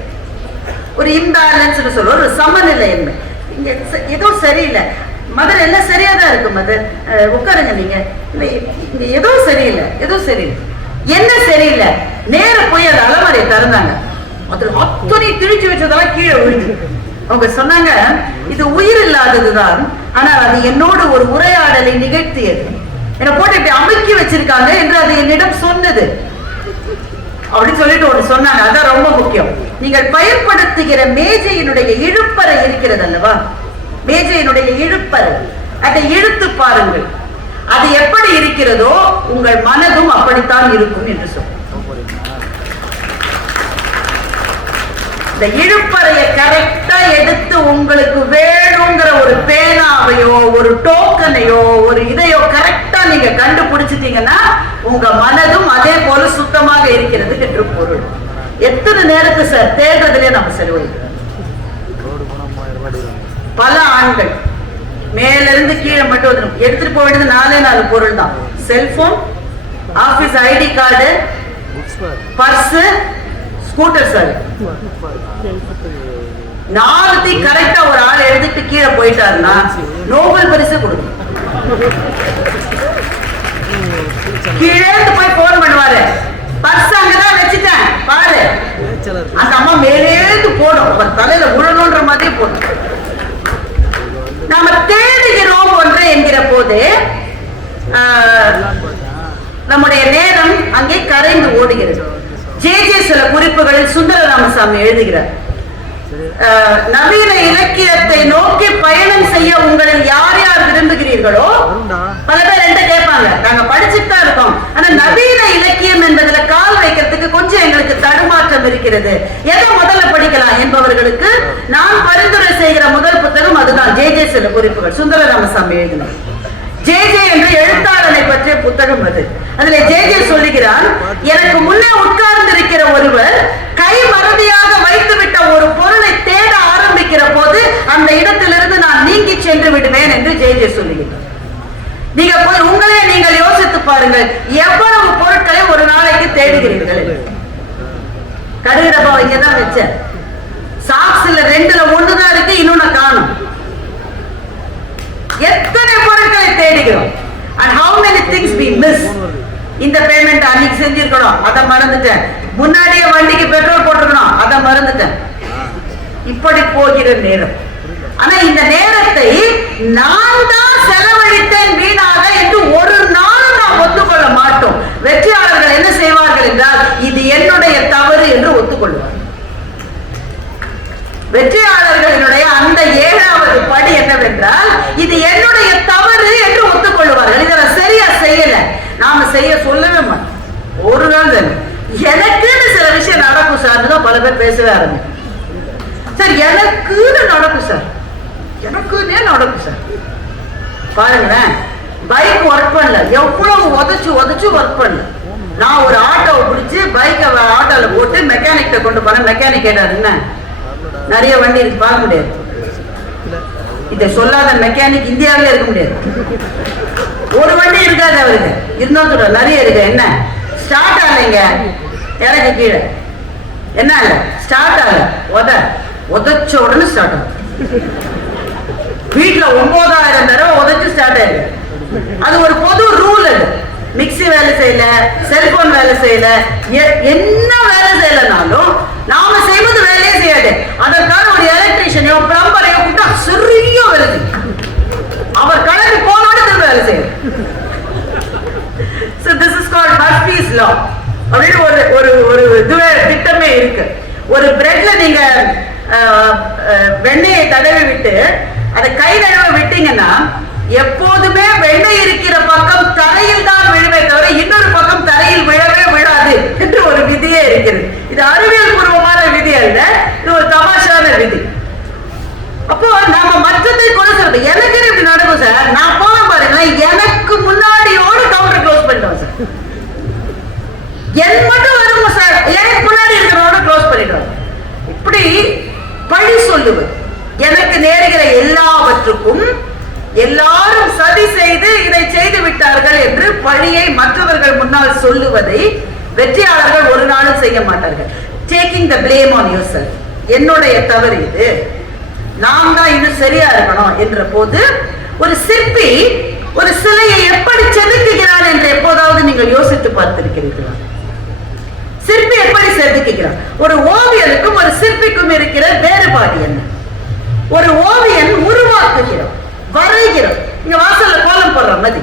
ஒரு இம்பேலன்ஸ் சொல்ற ஒரு சமநிலையின்மை. இங்க ஏதோ சரியில்லை மதர், எல்லாம் சரியா தான் இருக்கு மதர், உட்காருங்க நீங்க, இங்க ஏதோ சரியில்லை, ஏதோ சரியில்லை. என்ன சரியில்லை? நேர போய் அந்த அலமாரியை திறந்தாங்க, அதுல அத்தனை திணிச்சு வச்சதெல்லாம் கீழே விழுந்து. அவங்க சொன்னாங்க, இது உயிர் இல்லாததுதான், ஆனால் அது என்னோடு ஒரு உரையாடலை நிகழ்த்தியது, என்னை போட்டு இப்படி அமுக்கி வச்சிருக்காங்க என்று அது என்னிடம் சொன்னது அப்படின்னு சொல்லிட்டு ஒன்று சொன்னாங்க. அதான் ரொம்ப முக்கியம். நீங்கள் பயன்படுத்துகிற மேஜையினுடைய இழுப்பறை இருக்கிறது அல்லவா, மேஜையினுடைய இழுப்பறை, அதை இழுத்து பாருங்கள். அது எப்படி இருக்கிறதோ உங்கள் மனதும் அப்படித்தான் இருக்கும் என்று சொல்ல. இந்த இழுப்பறையை கரெக்டா எடுத்து உங்களுக்கு வேணுங்கிற ஒரு பேனாவையோ ஒரு டோக்கனையோ ஒரு இதையோ கரெக்டா நீங்க கண்டுபிடிச்சிட்டீங்கன்னா உங்க மனதும் அதே போல சுத்தமாக இருக்கிறது என்று பொருள். எத்தனை நேரத்தை சார் தேடுறதுலயே நம்ம செலவழிக்கிறோம். பல ஆண்கள் மேல இருந்து கீழே மட்டும் வந்து எடுத்துட்டு போக வேண்டியது 4 பொருள் தான். Cellphone, office ID card, purse, scooter. Sir 4 கரெக்டா ஒரு ஆள் எடுத்துட்டு கீழே போயிட்டாருன்னா நோபல் பரிசு கொடுக்கணும். கீழே போய் போன் பண்ணுவாரு, பர்ஸ் அங்கதான் வச்சுட்டேன் பாரு, அந்த அம்மா மேலேந்து போடும், தலையில உழணுன்ற மாதிரி போடும். நாம தேடுகிறோம் ஒன்று என்கிற போது நம்முடைய நேரம் அங்கே கரைந்து ஓடுகிறது. ஜே சில குறிப்புகளில் சுந்தர ராமசாமி எழுதுகிறார், நவீன இலக்கியத்தை நோக்கி பயணம் செய்ய உங்களில் யார் யார் விரும்புகிறீர்களோ, பல பேர் என்ன கேட்பாங்க, நாங்க படிச்சுட்டு தான் இருக்கோம், ஆனா நவீன இலக்கியம் என்பதுல கால் வைக்கிறதுக்கு கொஞ்சம் எங்களுக்கு தடுமாற்றம் இருக்கிறது, எதை முதல்ல படிக்கலாம் என்பவர்களுக்கு நான் பரிந்துரை செய்கிற முதல் புத்தகம் அதுதான், ஜே சில குறிப்புகள், சுந்தர ராமசாமி எழுதினார். ஜே என்ற எழுத்தாளனை பற்றிய புத்தகம் அது. அதுல ஜே சொல்லுகிறான், எனக்கு முன்னே உட்கார்ந்து இருக்கிற ஒருவர் கை மறதியாக வைத்துவிட்ட ஒரு பொருளை தேட ஆரம்பிக்கிற போது அந்த இடத்திலிருந்து நான் நீங்கி சென்று விடுவேன் என்று ஜே சொல்லுகிறார். நீங்க போய் உங்களே நீங்கள் யோசித்து பாருங்கள், எவ்வளவு பொருட்களை ஒரு நாளைக்கு தேடுகிறீர்கள். கடுகு டப்பா இங்கதான் வச்சேன், சாக்ஸ்ல 2ல் 1 தான் இருக்கு, இன்னொன்னு காணும். எத்தனை பொருட்களை தேடுகிறோம். and how many things we miss. இந்த பேமெண்ட் அன்னைக்கு செஞ்சிருக்கணும், அதை மறந்துட்டேன், முன்னாடியே வண்டிக்கு பெட்ரோல் போட்டுக்கணும், அதை மறந்துட்டேன். இப்படி போகிற நேரம். ஆனா இந்த நேரத்தை நான் தான் செலவழித்தேன் வீணாக என்று ஒரு நாள் நாம் ஒத்துக்கொள்ள மாட்டோம். வெற்றியாளர்கள் என்ன செய்வார்கள் என்றால், இது என்னுடைய தவறு என்று ஒத்துக்கொள்வார். வெற்றியாளர்களுடைய அந்த 7வது படி என்னவென்றால், இது என்னுடைய தவறு என்று ஒத்துக்கொள்வார்கள். இதை சரியா செய்யல, நாம செய்ய சொல்லவே மாட்டோம். ஒரு நாள் எனக்குன்னு சில விஷயம் நடக்கும் சார், பல பேர் பேசவே ஆரம்பிக்கும். சார் எனக்குன்னு நடக்கும் சார், எனக்குன்னே நடக்கும் சார். பாருங்களேன், பைக் ஒர்க் பண்ணல, எவ்வளவு உதச்சு ஒர்க் பண்ணல. நான் ஒரு ஆட்டோவை பிடிச்சி பைக்கை ஆட்டோல போட்டு மெக்கானிக் கொண்டு போனேன். மெக்கானிக் கேட்டாரு, என்ன நிறைய வண்டி இருக்கு பார்க்க முடியாது, இதை சொல்லாத மெக்கானிக் இந்தியாவில இருக்க முடியாது. ஒரு வண்டி இருக்காது அவருக்கு, இருந்தா நிறைய இருக்கு. என்ன ஸ்டார்ட் ஆகலைங்க, இறங்க கீழே, என்ன இல்ல ஸ்டார்ட் ஆகல, உதச்ச உடனே ஸ்டார்ட் ஆகும். வீட்டுல 9000 தடவை உதச்சு ஸ்டார்ட் ஆயிருக்கு. அது ஒரு பொது ரூல். அது மிக்சி வேலை செய்யல, செல்போன் வேலை செய்யல, என்ன வேலை செய்யலனாலும் நாம செய்வது வேலையே செய்யாது. அதற்கான ஒரு எலக்ட்ரீஷியனையோ பிளம்பரையோ கூட்டா சரியா வேலை செய்யும். அவர் கிளம்பி போனோட திரும்ப வேலை செய்யும். So this is called Murphy's law. அப்படின்னு ஒரு திட்டமே இருக்கு. ஒரு பிரெட்ல நீங்க வெண்ணெயை தடவி விட்டு அதை கை நழுவ விட்டீங்கன்னா எப்போதுமே வெண்ணெய் இருக்கிற பக்கம் தரையில் தான் விழுவே தவிர இன்னொரு பக்கம் தரையில் விழவே விழாது என்று ஒரு விதியே இருக்கிறது. இது அறிவியல் பூர்வமான விதி அல்ல, இது ஒரு தமாஷான விதி. அப்போ நாம மற்றதை கூட சொல்றோம், எனக்கு இப்படி நடக்கும் சார், நான் போன பாருங்க எனக்கு முன்னாடியோடு கவுண்டர் க்ளோஸ் பண்ணிடுவோம் சார், என் மட்டும் வருங்க சார், எனக்கு முன்னாடி இருக்கிறோட க்ளோஸ் பண்ணிடுவோம். இப்படி பழி சொல்லுவது, எனக்கு நேருகிற எல்லாவற்றுக்கும் எல்லாரும் சதி செய்து இதை செய்து விட்டார்கள் என்று பழியை மற்றவர்கள் முன்னால் சொல்லுவதை வெற்றியாளர்கள் ஒரு நாளும் செய்ய மாட்டார்கள். Taking the blame on yourself. என்னுடைய தவறு இது, நான் தான் இது சரியா இருக்கணும் என்ற போது ஒரு சிற்பி ஒரு சிலையை எப்படி செதுக்குகிறான் என்று எப்போதாவது நீங்கள் யோசித்து பார்த்திருக்கிறீர்களா? சிற்பி எப்படி செதுக்குகிறான்? ஒரு ஓவியனுக்கும் ஒரு சிற்பிக்கும் இருக்கிற வேறுபாடு என்ன? ஒரு ஓவியன் உருவாக்குகிறான், வரைகிறான், இங்க வாசல்ல கோலம் போடுற மாதிரி.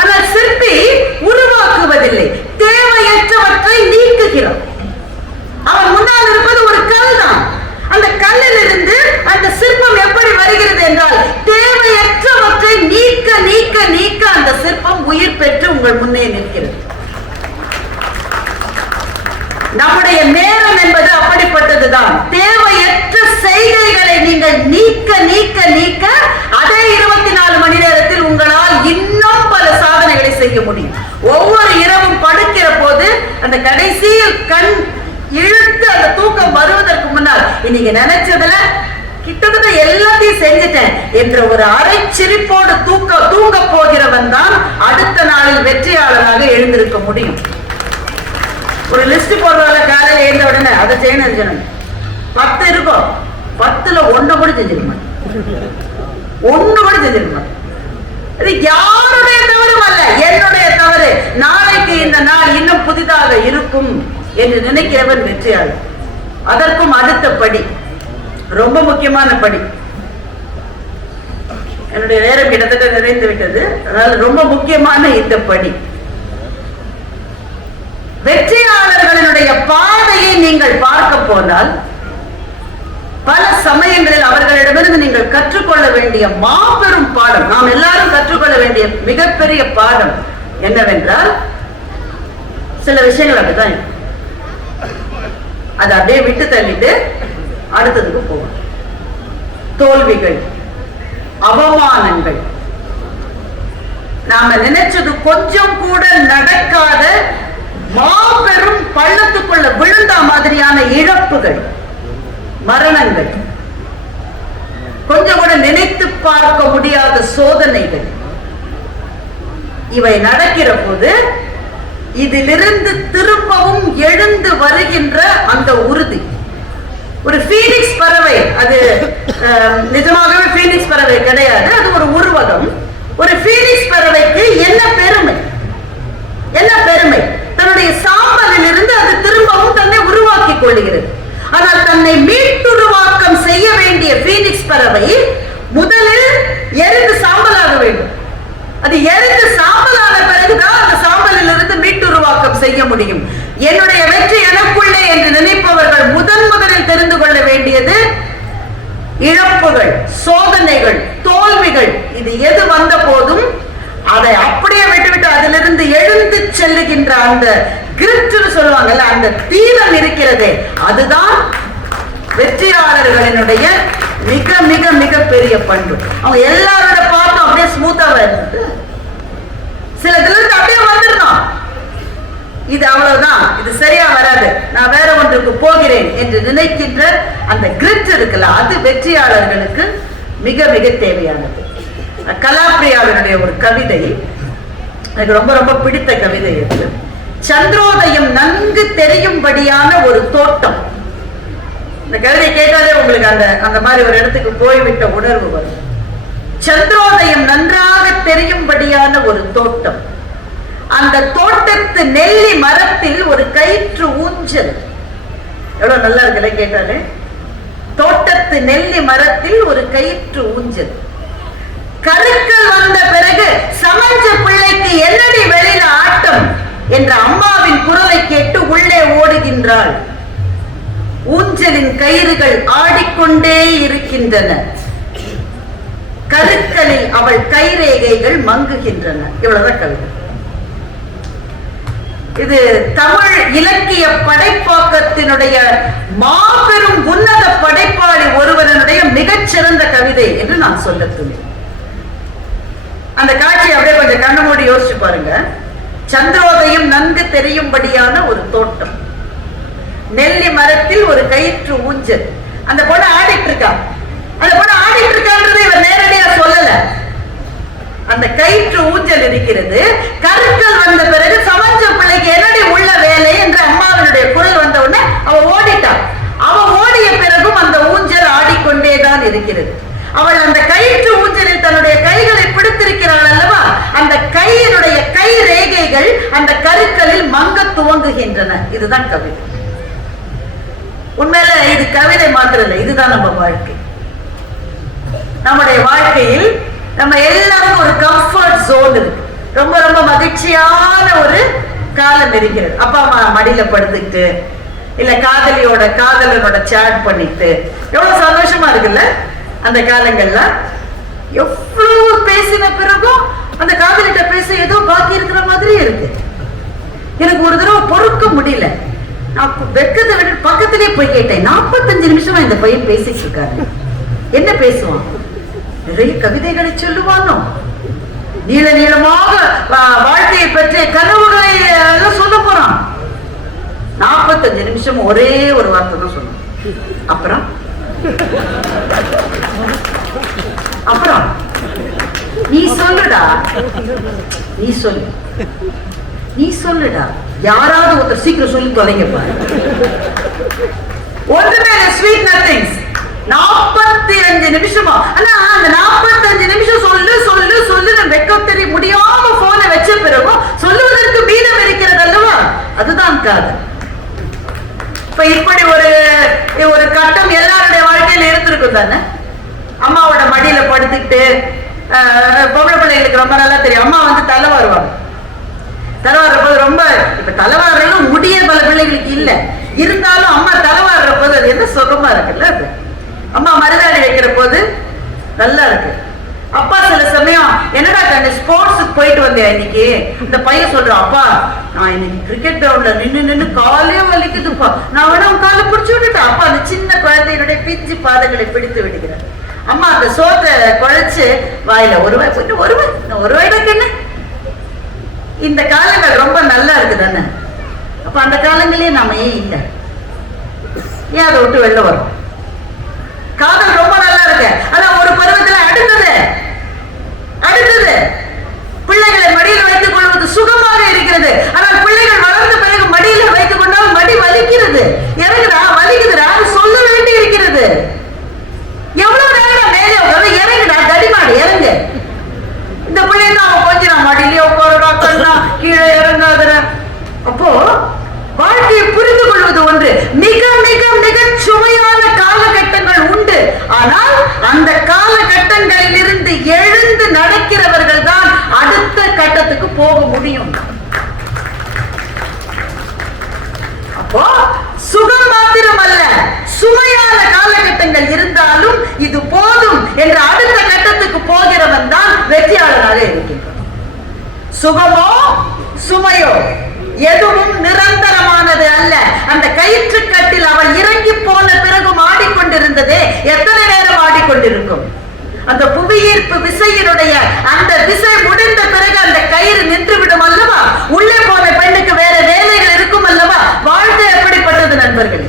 ஆனால் சிற்பி உருவாக்குவதில்லை, தேவையற்றவற்றை நீக்குகிறான். அவன் முன்னால் இருப்பது ஒரு கல் தான். அந்த கல்லில் இருந்து அந்த சிற்பம் எப்படி வருகிறது என்றால் தேவையற்றவற்றை நீக்க நீக்க நீக்க அந்த சிற்பம் உயிர் பெற்று உங்கள் முன்னே நிற்கிறது. நம்முடைய நேரம் என்பது அப்படிப்பட்டதுதான். தேவையற்ற செய்கைகளை நீங்கள் நீக்க நீக்க நீக்க அதே 24 மணி நேரத்தில் உங்களால் இன்னும் பல சாதனைகளை செய்ய முடியும். ஒவ்வொரு இரவும் படுக்கிற போது அந்த கடைசியில் கண் இழுத்து அந்த தூக்கம் வருவதற்கு முன்னால் இன்னைக்கு நினைச்சதுல கிட்டத்தட்ட எல்லாத்தையும் செஞ்சுட்டேன் என்ற ஒரு அரை சிரிப்போடு தூங்க போகிறவன் தான் அடுத்த நாளில் வெற்றியாளராக எழுந்திருக்க முடியும். ஒரு லிஸ்ட் போடுறதால காலையில் எழுந்த உடனே அதை செய்யணும் 10 இருக்கும், 10ல 1 கூட செஞ்சிருக்க மாட்டேன், 1 கூட செஞ்சிருக்க மாட்டேன். இது யாருடைய தவறும் அல்ல, என்னுடைய தவறு. நாளைக்கு இந்த நாள் இன்னும் புதிதாக இருக்கும் என்று நினைக்கிறவன் வெற்றியாளர். அதற்கும் அடுத்த படி, ரொம்ப முக்கியமான படி. என்னுடைய நேரம் கிட்டத்தட்ட நிறைந்து விட்டது, அதனால ரொம்ப முக்கியமான இந்த படி. வெற்றியாளர்களினுடைய பாதையை நீங்கள் பார்க்க போனால் பல சமயங்களில் அவர்களிடமிருந்து நீங்கள் கற்றுக்கொள்ள வேண்டிய மாபெரும் பாடம், நாம் எல்லாரும் கற்றுக்கொள்ள வேண்டிய மிகப்பெரிய பாடம் என்னவென்றால், சில விஷயங்கள் அப்படிதான் அதை அப்படியே விட்டு தள்ளிட்டு அடுத்ததுக்கு போவோம். தோல்விகள், அவமானங்கள், நாம நினைச்சது கொஞ்சம் கூட நடக்காத மாபெரும் பள்ளத்துக்குள்ள விழுந்த மாதிரியான இழப்புகள், மரணங்கள், கொஞ்சம் கூட நினைத்து பார்க்க முடியாத சோதனைகள், இவை நடக்கிற போது இதிலிருந்து திரும்பவும் எழுந்து வருகின்ற அந்த உறுதி. ஒரு பீனிக்ஸ் பறவை, அது நிஜமாகவே பீனிக்ஸ் பறவை கிடையாது, அது ஒரு உருவகம். ஒரு பீனிக்ஸ் பறவைக்கு என்ன பெருமை, என்ன பெருமை? தன்னுடைய சாம்பலில் இருந்து அது திரும்பவும் தன்னை உருவாக்கி கொள்கிறது. ஆனால் தன்னை மீட்டுருவாக்கம் செய்ய வேண்டிய பீனிக்ஸ் பறவை முதலில் எரிந்து சாம்பலாக வேண்டும். அது எரிந்து சாம்பலான பிறகுதான் அந்த சாம்பலில் இருந்து மீட்டுருவாக்கம் செய்ய முடியும். என்னுடைய வெற்றி எனக்குள்ளே என்று நினைப்பவர்கள் முதலில் தெரிந்து கொள்ள வேண்டியது இழப்புகள், சோதனைகள், தோல்விகள். இது எது வந்த போதும் அதை அப்படியே விட்டுவிட்டு அதிலிருந்து எழுந்து செல்லுகின்ற அந்த கிரிட்னு சொல்லுவாங்கல்ல, அந்த தீரம் இருக்கிறதே, அதுதான் வெற்றியாளர்களினுடைய மிக மிக மிக பெரிய பண்பு. அவங்க எல்லாரோட பார்த்தும் அப்படியே ஸ்மூத்தா வருது, சில இருந்து அப்படியே வந்துடணும், இது அவ்வளவுதான், இது சரியா வராது, நான் வேற ஒன்றுக்கு போகிறேன் என்று நினைக்கின்ற அந்த கிரிட் இருக்குல்ல, அது வெற்றியாளர்களுக்கு மிக மிக தேவையானது. கலாப்ரியாவினுடைய ஒரு கவிதை எனக்கு ரொம்ப ரொம்ப பிடித்த கவிதை இது. சந்திரோதயம் நன்கு தெரியும்படியான ஒரு தோட்டம். இந்த கவிதை கேட்டாலே உங்களுக்கு அந்த மாதிரி ஒரு இடத்துக்கு போய்விட்ட உணர்வு வரும். சந்திரோதயம் நன்றாக தெரியும்படியான ஒரு தோட்டம். அந்த தோட்டத்து நெல்லி மரத்தில் ஒரு கயிற்று ஊஞ்சல். எவ்வளவு நல்லா இருக்குல்ல கேட்டாலே. தோட்டத்து நெல்லி மரத்தில் ஒரு கயிற்று ஊஞ்சல். கருக்கள் வந்த பிறகு சமஞ்ச பிள்ளைக்கு என்னடி வெளியில ஆட்டம் என்ற அம்மாவின் குரலை கேட்டு உள்ளே ஓடுகின்றாள். ஊஞ்சலின் கயிறுகள் ஆடிக்கொண்டே இருக்கின்றன. கருக்களில் அவள் கைரேகைகள் மங்குகின்றன. இவ்வளவுதான் கவிதை. இது தமிழ் இலக்கிய படைப்பாக்கத்தினுடைய மாபெரும் உன்னத படைப்பாளி ஒருவனுடைய மிகச்சிறந்த கவிதை என்று நான் சொல்லத்துள்ளேன். அந்த காட்சி அப்படியே கொஞ்சம் கண்ணு மூடி யோசிச்சு பாருங்க. சந்திரோதயம் நன்கு தெரியும்படியான ஒரு தோட்டம், நெல்லி மரத்தில் ஒரு கயிற்று ஊஞ்சல். அந்த பொண்ணு ஆடிட்டு இருக்கா. அந்த பொண்ணு ஆடிட்டு இருக்கான்றது இவர் நேரடியா சொல்லல. அந்த கயிற்று ஊஞ்சல் இருக்கிறது. கருக்கள் வந்த பிறகு சமஞ்ச பிள்ளைக்கு என்னடி உள்ள வேலை என்று அம்மாவினுடைய குரல் வந்த உடனே அவ ஓடிட்டான். அவன் ஓடிய பிறகும் அந்த ஊஞ்சல் ஆடிக்கொண்டேதான் இருக்கிறது. அவள் அந்த கயிற்று ஊஞ்சலில் தன்னுடைய கைகளை பிடித்திருக்கிறாள் அல்லவா, அந்த கையினுடைய கை ரேகைகள் அந்த கருக்களில் மங்க துவங்குகின்றன. இதுதான் கவிதை. உண்மையில இது கவிதை மாத்திரம் இல்லை, இதுதான் நம்ம வாழ்க்கை. நம்முடைய வாழ்க்கையில் நம்ம எல்லாருக்கும் ஒரு கம்ஃபர்ட் ஜோன் இருக்கு. ரொம்ப ரொம்ப மகிழ்ச்சியான ஒரு காலம் இருக்கிறது. அப்பா அம்மா மடியில படுத்துக்கிட்டு, இல்ல காதலனோட சேட் பண்ணிட்டு எவ்வளவு சந்தோஷமா இருக்குல்ல. அந்த காலங்கள்ல எவ்வளவு பேசின பிறகும் அந்த காதலிட்ட பேச ஏதோ பாக்கி இருக்கிற மாதிரி இருக்கு. எனக்கு ஒரு தடவை பொறுக்க முடியல. நான் வெக்கத்தை விட பக்கத்திலே போய் கேட்டேன், 45 நிமிஷமா இந்த பையன் பேசிட்டு இருக்காரு, என்ன பேசுவான்? நிறைய கவிதைகளை சொல்லுவானோ, நீள நீளமாக வாழ்க்கையை பற்றிய கனவுகளை எல்லாம் சொல்ல போறான். 45 நிமிஷம் ஒரே ஒரு வார்த்தை தான் சொன்னான். அப்புறம் நீ சொல்லுடா, நீ சொல்லுடா, யாராவது ஒருத்தர் சீக்கிரம் சொல்லி தொலைங்க பாரு. ஒன்றுமே ஸ்வீட் நத்திங்ஸ். 45 நிமிஷமா. ஆனா அந்த 45 நிமிஷம் சொல்லு சொல்லு சொல்லு வெக்கம் தெரிய முடியாம போன வச்ச பிறகும் சொல்லுவதற்கு மீதம் இருக்கிறது அல்லவா, அதுதான் காதல். இப்ப இப்படி ஒரு கட்டம் எல்லாருடைய வாழ்க்கையில இருந்திருக்கும் தானே. அம்மாவோட மடியில படுத்துக்கிட்டு, பொம்பளை பிள்ளைகளுக்கு ரொம்ப நல்லா தெரியும், அம்மா வந்து தலை வருவாங்க. தலை வர்றபோது ரொம்ப, இப்ப தலைவாடுறதும் முடிய பல பிள்ளைகளுக்கு இல்ல, இருந்தாலும் அம்மா தலைவாடுற போது அது என்ன சுகமா இருக்குல்ல. அது அம்மா மருதாடி வைக்கிற போது நல்லா இருக்கு. அப்பா சில சமயம் என்னடா கண்ணு ஸ்போர்ட்ஸுக்கு போயிட்டு வந்தேன் இன்னைக்கு, இந்த பையன் சொல்றான், அப்பா நான் இன்னைக்கு கிரிக்கெட் கிரவுண்ட்ல நின்னு காலே வலிக்குதுப்பா, நான் வேணா உன் காலை பிடிச்சு விட்டுட்டேன். அப்பா அந்த சின்ன குழந்தையினுடைய பிஞ்சு பாதங்களை பிடித்து விடுகிறேன். அம்மா அந்த சோத்தை குழைச்சு வாயில ஒரு வாய்க்கு என்ன. இந்த காலங்கள் ரொம்ப நல்லா இருக்கு தானே. அப்ப அந்த காலங்களே நாம ஏன் இல்லை, ஏன் அதை விட்டு வெளில வரும்? காதல் ரொம்ப நல்லா இருக்கு. ஆனா ஒரு பருவத்துல அடுத்தது பிள்ளைகளை மடியில் வைத்துக் கொள்வது சுகமாக இருக்கிறது. ஆனால் பிள்ளைகள் வளர்ந்த பிறகு மடியில் வைத்துக் கொண்டால் மடி வலிக்கிறது. இறங்குடா, வலிக்குதுடா, சொல்ல வேண்டி இருக்கிறது. எவ்வளவு நேரம் மேலே இறங்குடா, தடிமாடு இறங்கு. இந்த பிள்ளை தான் அவன் கொஞ்சம் நான் மடியிலே உட்காரடா, கண்ணா கீழே இறங்காத. அப்போ வாழ்க்கையை புரிந்து கொள்வது ஒன்று. மிக மிக மிக சுவையான காலகட்டங்கள் உண்டு. ஆனால் அந்த காலகட்டங்களில் இருந்து எழுந்து நடக்கிறவர்கள் தான் அடுத்த கட்டத்துக்கு போக முடியும். அப்போ சுகம் மாத்திரம் அல்ல, சுமையான காலகட்டங்கள் இருந்தாலும் இது போதும் என்ற அடுத்த கட்டத்துக்கு போகிறவன் தான் வெற்றியாளராக இருக்கின்றான். சுகமோ சுமையோ எதுவும் நிரந்தரமானது அல்ல. அந்த கயிற்றுக்கட்டில் அவள் இறங்கி போன பிறகு ஆடிக்கொண்டிருந்ததே எத்தனை நேரம் ஆடிக்கொண்டிருக்கும்? அந்த புவியீர்ப்பு விசையினுடைய அந்த விசை முடிந்த பிறகு அந்த கயிறு நின்றுவிடும் அல்லவா. உள்ளே போன பெண்ணுக்கு வேற வேலைகள் இருக்கும் அல்லவா. வாழ்க்கை எப்படிப்பட்டது நண்பர்களே?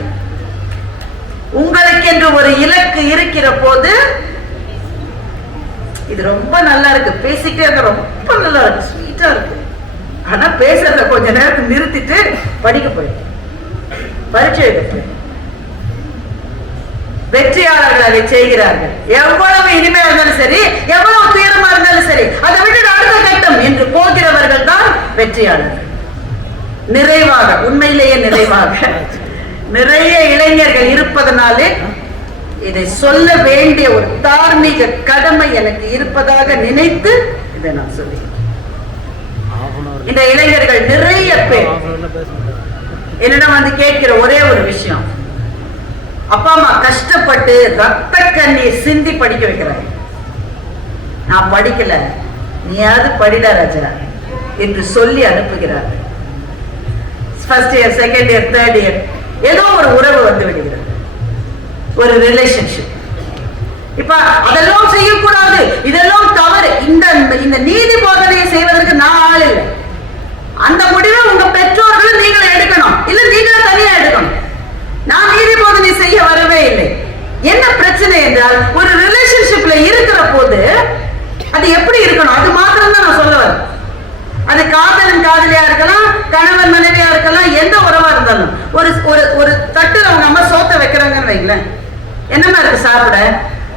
உங்களுக்கு என்று ஒரு இலக்கு இருக்கிற போது இது ரொம்ப நல்லா இருக்கு, பேசிக்கிட்டே ரொம்ப நல்லா இருக்கு, ஸ்வீட்டா இருக்கு. ஆனா பேசுறத கொஞ்ச நேரத்துக்கு நிறுத்திட்டு படிக்க போயிடும், பரீட்சை எழுத போயிடும். வெற்றியாளர்கள் அதை செய்கிறார்கள். எவ்வளவு இனிமையா இருந்தாலும் சரி, எவ்வளவு துயரமா இருந்தாலும் சரி, அதை விட்டு அடுத்த கட்டம் என்று போகிறவர்கள் தான் வெற்றியாளர்கள். நிறைவாக, உண்மையிலேயே நிறைவாக நிறைய இளைஞர்கள் இருப்பதனாலே இதை சொல்ல வேண்டிய ஒரு தார்மீக கடமை எனக்கு இருப்பதாக நினைத்து இதை நான் சொல்லுகிறேன். இந்த இளைஞர்கள் நிறைய பேர் என்னிடம் வந்து கேட்கிற ஒரே ஒரு விஷயம், அப்பா அம்மா கஷ்டப்பட்டு ரத்த கண்ணீர் சிந்தி படிக்க வைக்கிறாங்க, நான் படிக்கல, நீயாவது படிடா ராஜா என்று சொல்லி அனுப்புகிறார்கள். First year, second year, third year ஏதோ ஒரு உறவு வந்து விடுகிறது, ஒரு ரிலேஷன்ஷிப். இப்ப அதெல்லாம் செய்யக்கூடாது, இதெல்லாம் தவறு. இந்த நீதி போதனையை செய்வதற்கு நான் ஆள் இல்லை. அந்த முடிவை உங்க பெற்றோர்களும் நீங்களே எடுக்கணும், இல்ல நீங்களே தனியா எடுக்கணும். நான் நீதி போதனை செய்ய வரவே இல்லை. என்ன பிரச்சனை என்றால், ஒரு ரிலேஷன்ஷிப்ல இருக்கிற போது அது எப்படி இருக்கணும் அது மாத்திரம் தான் நான் சொல்ல வரேன். அது காதலன் காதலியா இருக்கலாம், கணவன் மனைவியா இருக்கலாம், எந்த உறவா இருந்தாலும் ஒரு தட்டுல அவங்க அம்மா சோத்த வைக்கிறாங்கன்னு வைங்களேன், என்னமா இருக்கு சாப்பிட?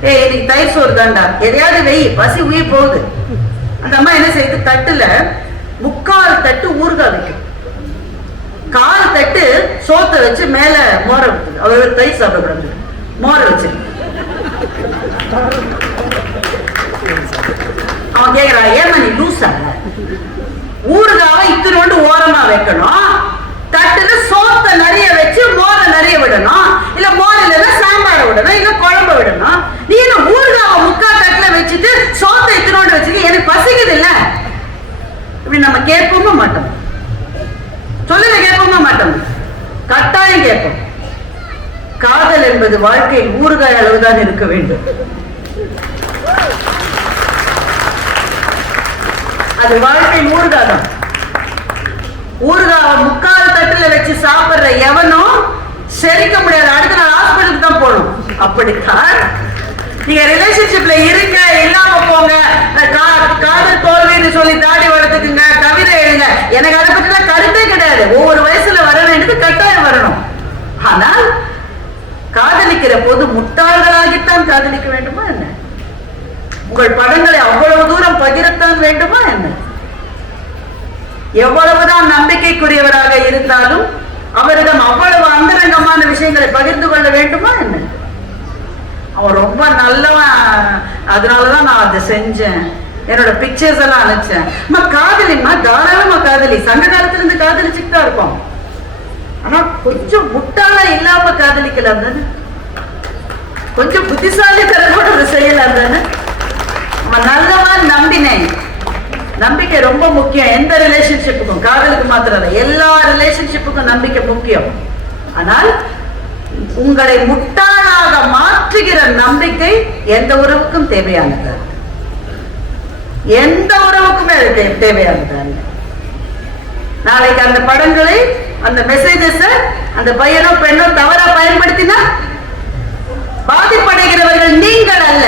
இன்னைக்கு தயிர் சோறு தாண்டா, எதையாவது வெய், பசி உயிர் போகுது. அந்த அம்மா என்ன செய்யுது, தட்டுல 3/4 தட்டு ஊறுகாய் வைக்கும், 1/4 தட்டு சோத்தை வச்சு மேல மோரை வைக்குது. அவர் தயிர் சாப்பிடக்கூடாது, மோரை வச்சு. அவன் கேக்குறான், ஏமா நீ லூசா? ஊறுகாவை இத்தினோண்டு ஓரமா வைக்கணும், தட்டுல சோத்தை நிறைய வச்சு மோரை நிறைய விடணும், இல்ல மோரில சாம்பாரை விடணும், இல்ல குழம்பு விடணும். நீ என்ன ஊறுகாவை 3/4 தட்டுல வச்சுட்டு சோத்தை இத்தினோண்டு வச்சுக்க, எனக்கு பசிக்குது இல்ல? இப்படி நம்ம கேட்போமா மாட்டோம்? சொல்லுங்க, கேட்போமா மாட்டோம்? கட்டாயம் கேட்போம். காதல் என்பது வாழ்க்கையில் ஊறுகாய் அளவுதான் இருக்க வேண்டும். அது வாழ்க்கை ஊறுகாய். ஊறுகாவை 3/4 தட்டுல வச்சு சாப்பிடுற எவனும் செரிக்க முடியாது, அடுத்த நாள் ஹாஸ்பிட்டலுக்கு தான் போகணும். அப்படித்தான் நீங்க ரிலேஷன்ஷிப்ல இருங்க, இல்லாம போங்க, காதல் தோல்வின்னு சொல்லி தாடி வளர்த்துக்குங்க, கவிதை எழுதுங்க, எனக்கு அதை பத்தி தான் கருத்தே கிடையாது. ஒவ்வொரு வயசுல வர வேண்டியது கட்டாயம் வரணும். ஆனால் காதலிக்கிற போது முட்டாள்களாகித்தான் காதலிக்க வேண்டுமா என்ன? உங்கள் படங்களை அவ்வளவு தூரம் பகிரத்தான் வேண்டுமா என்ன? எவ்வளவுதான் நம்பிக்கைக்குரியவராக இருந்தாலும் அவரிடம் அவ்வளவு அந்தரங்கமான விஷயங்களை பகிர்ந்து கொள்ள வேண்டுமா என்ன? அவன் ரொம்ப நல்லவன், அதனாலதான் நான் அதை செஞ்சேன், என்னோட பிக்சர்ஸ் எல்லாம் அனுப்பிச்சேன். காதலிமா, தாராளமா காதலி, சங்க காலத்துல இருந்து காதலிச்சுட்டு தான் இருப்போம். ஆனா கொஞ்சம் முட்டாளா இல்லாம காதலிக்கலாம் தானே, கொஞ்சம் புத்திசாலித்தனோட ஒரு செய்யலாம் தானே. நல்லவன் நம்பினேன். நம்பிக்கை ரொம்ப முக்கியம் எந்த ரிலேஷன்ஷிப்புக்கும், காதலுக்கு மாத்திரம் இல்லை, எல்லா ரிலேஷன்ஷிப்புக்கும் நம்பிக்கை முக்கியம். ஆனால் உங்களை முட்டாளாக மாற்றுகிற நம்பிக்கை எந்த உறவுக்கும் தேவையானது, எந்த உறவுக்குமே அது தேவையானது. நாளைக்கு அந்த படங்களை, அந்த மெசேஜஸ் அந்த பையனோ பெண்ணோ தவறா பயன்படுத்தினா பாதிப்படைகிறவர்கள் நீங்கள் அல்ல,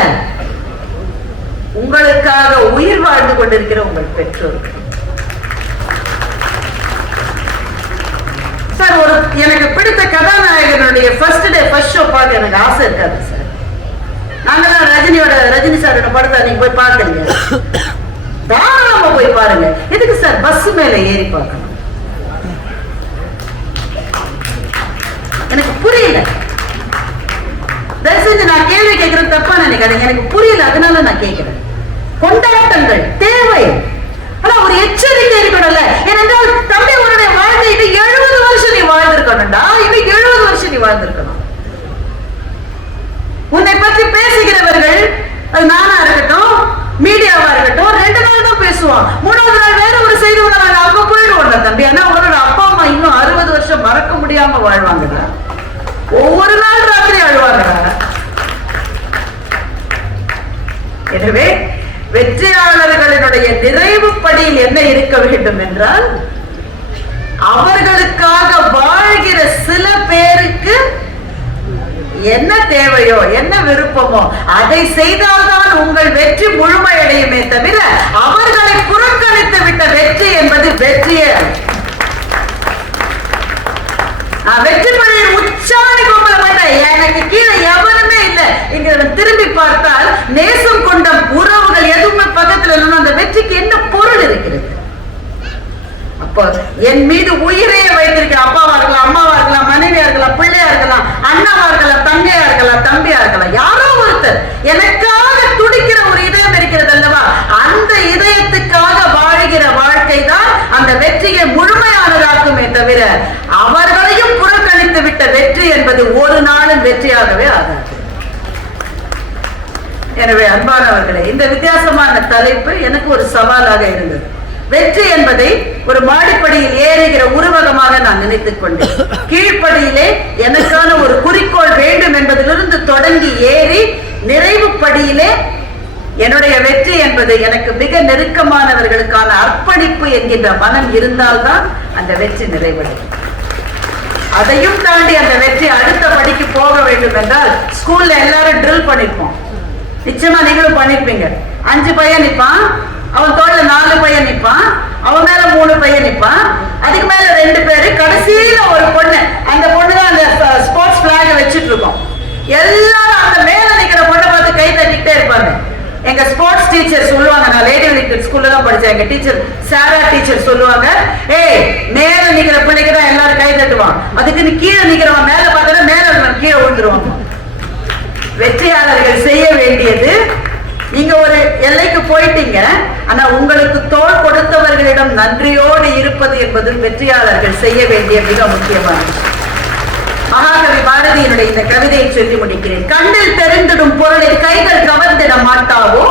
உங்களுக்காக உயிர் வாழ்ந்து கொண்டிருக்கிற உங்கள் பெற்றோர்கள். சார், ஒரு எனக்கு பிடித்த கதாநாயகனுடைய ஃபர்ஸ்ட் டே ஃபர்ஸ்ட் ஷோ பார்க்க எனக்கு ஆசை இருக்காது சார். நாங்கெல்லாம் ரஜினி சாரோட படத்தை நீங்க போய் பார்க்கறீங்க, தாராளமா போய் பாருங்க. எதுக்கு சார் பஸ் மேல ஏறி பார்க்கணும்? எனக்கு புரியல. தயவு செஞ்சு நான் கேள்வி கேட்கறது தப்பா நினைக்காதீங்க, எனக்கு புரியல, அதனால நான் கேட்கிறேன். கொண்டாட்டங்கள் தேவை, ஆனா ஒரு எச்சரிக்கை இருக்கணும்ல. ஏனென்றால் தம்பி, உன்னுடைய வாழ்க்கை இது 70 வருஷம் நீ வாழ்ந்திருக்கணும்டா, இது 70 வருஷம் நீ வாழ்ந்திருக்கணும். உன்னை பற்றி பேசுகிறவர்கள், அது நானா இருக்கட்டும், மீடியாவா இருக்கட்டும், 2 நாள் தான் பேசுவான், 3வது நாள் வேற ஒரு செய்தி நாங்க அப்ப போயிடுவோம் தம்பி. ஆனா உங்களோட அப்பா அம்மா இன்னும் 60 வருஷம் மறக்க முடியாம வாழ்வாங்கடா, ஒவ்வொரு நாள் ராத்திரி அழுவாங்கடா. எனவே வெற்றியாளர்களினுடைய நிறைவு படியில் என்ன இருக்க வேண்டும் என்றால், அவர்களுக்காக வாழ்கிற சில பேருக்கு என்ன தேவையோ, என்ன விருப்பமோ அதை செய்தால்தான் உங்கள் வெற்றி முழுமையடையுமே தவிர, அவர்களை புறக்கணித்து விட்ட வெற்றி என்பது வெற்றியே. வெற்றி படையின் உச்சாணி கொம்பல மாட்டேன், எனக்கு கீழே எவனுமே இல்லை. இங்க திரும்பி பார்த்தால் நேசம் கொண்ட உறவுகள் எதுவுமே பக்கத்துல இல்லைன்னா அந்த வெற்றிக்கு என்ன பொருள் இருக்கிறது? அப்போ என் மீது உயிரையே வைத்திருக்கிற அப்பாவா இருக்கலாம், அம்மாவா இருக்கலாம், மனைவியா இருக்கலாம், பிள்ளையா இருக்கலாம், அண்ணாவா இருக்கலாம், தங்கையா இருக்கலாம், தம்பியா இருக்கலாம், யாரோ ஒருத்தர் எனக்காக துடிக்கிற ஒரு இதயம் இருக்கிறது அல்லவா, அந்த இதயத்துக்காக வாழ்கிற வாழ்க்கை தான் அந்த வெற்றியை முழுமையானதாக்குமே தவிர, அவர்களையும் புறக்கணித்து விட்ட வெற்றி என்பது ஒரு நாளும் வெற்றியாகவே ஆகாது. எனவே அன்பானவர்களே, இந்த வித்தியாசமான தலைப்பு எனக்கு ஒரு சவாலாக இருந்தது. வெற்றி என்பதை ஒரு மாடிப்படியில் ஏறுகிற உருவகமாக நான் நினைத்துக் கொண்டேன். கீழ்ப்படியிலே எனக்கான ஒரு குறிக்கோள் வேண்டும் என்பதிலிருந்து தொடங்கி ஏறி நிறைவு படியிலே என்னுடைய வெற்றி என்பது எனக்கு மிக நெருக்கமானவர்களுக்கான அர்ப்பணிப்பு என்கின்ற மனம் இருந்தால்தான் அந்த வெற்றி நிறைவடையும். அதையும் தாண்டி அந்த வெற்றி அடுத்த படிக்கு போக வேண்டும் என்றால், ஸ்கூல்ல எல்லாரும் ட்ரில் பண்ணிருப்போம், நிச்சயமா நீங்களும் பண்ணிருப்பீங்க. 5 பையன் நிப்பான், அவன் தோல்ல 4 பையன் நிப்பான், அவன் மேல 3 பையன் நிப்பான், அதுக்கு மேல 2 பேரு, கடைசியில ஒரு பொண்ணு. அந்த பொண்ணுதான் அந்த ஸ்போர்ட்ஸ் பிளாக வச்சுட்டு இருக்கோம். எல்லாரும் அந்த மேல நிக்கிற பொண்ணை பார்த்து கை தட்டிக்கிட்டே இருப்பாங்க. எங்க ஸ்போர்ட்ஸ் டீச்சர் சொல்லுவாங்க, நான் லேடி யூனிட் ஸ்கூல்ல தான் படிச்சேன். எங்க டீச்சர் சாரா டீச்சர் சொல்லுவாங்க, ஏய் மேல நிக்கிற பிள்ளைக்கு தான் எல்லாரும் கை தட்டுவான், அதுக்கு நீ கீழே நிக்கிறவன் மேல பார்த்தா மேல கீழே விழுந்துருவாங்க. வெற்றியாளர்கள் செய்ய வேண்டியது, நீங்க ஒரு எல்லைக்கு போயிட்டீங்க, ஆனா உங்களுக்கு தோள் கொடுத்தவர்களிடம் நன்றியோடு இருப்பது என்பது வெற்றியாளர்கள் செய்ய வேண்டிய மிக முக்கியமானது. மகாகவி பாரதியினுடைய இந்த கவிதையை சொல்லி முடிக்கிறேன். கண்ணில் தெரிந்திடும் பொருளை கைகள் கவர்ந்திட மாட்டாவோ,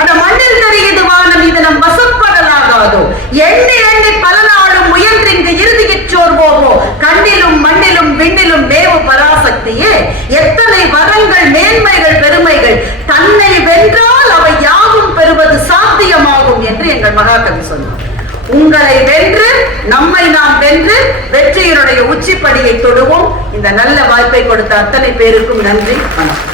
அந்த மண்ணில் தெரியுது வானம் இது நம் வசப்படலாகாதோ, எண்ணி எண்ணி பல நாளும் முயன்றிங்கு இறுதியைச் சோர்வோமோ, கண்ணிலும் மண்ணிலும் விண்ணிலும் மேவு பராசக்தியே, எத்தனை வரங்கள் மேன்மைகள் பெருமைகள் தன்னை வென்றால் அவை யாவும் பெறுவது சாத்தியமாகும் என்று எங்கள் மகாகவி சொன்னார். உங்களை வென்று நம்மை நாம் வென்று வெற்றியினுடைய உச்சிப்படியை தொடுவோம். இந்த நல்ல வாய்ப்பை கொடுத்த அத்தனை பேருக்கும் நன்றி, வணக்கம்.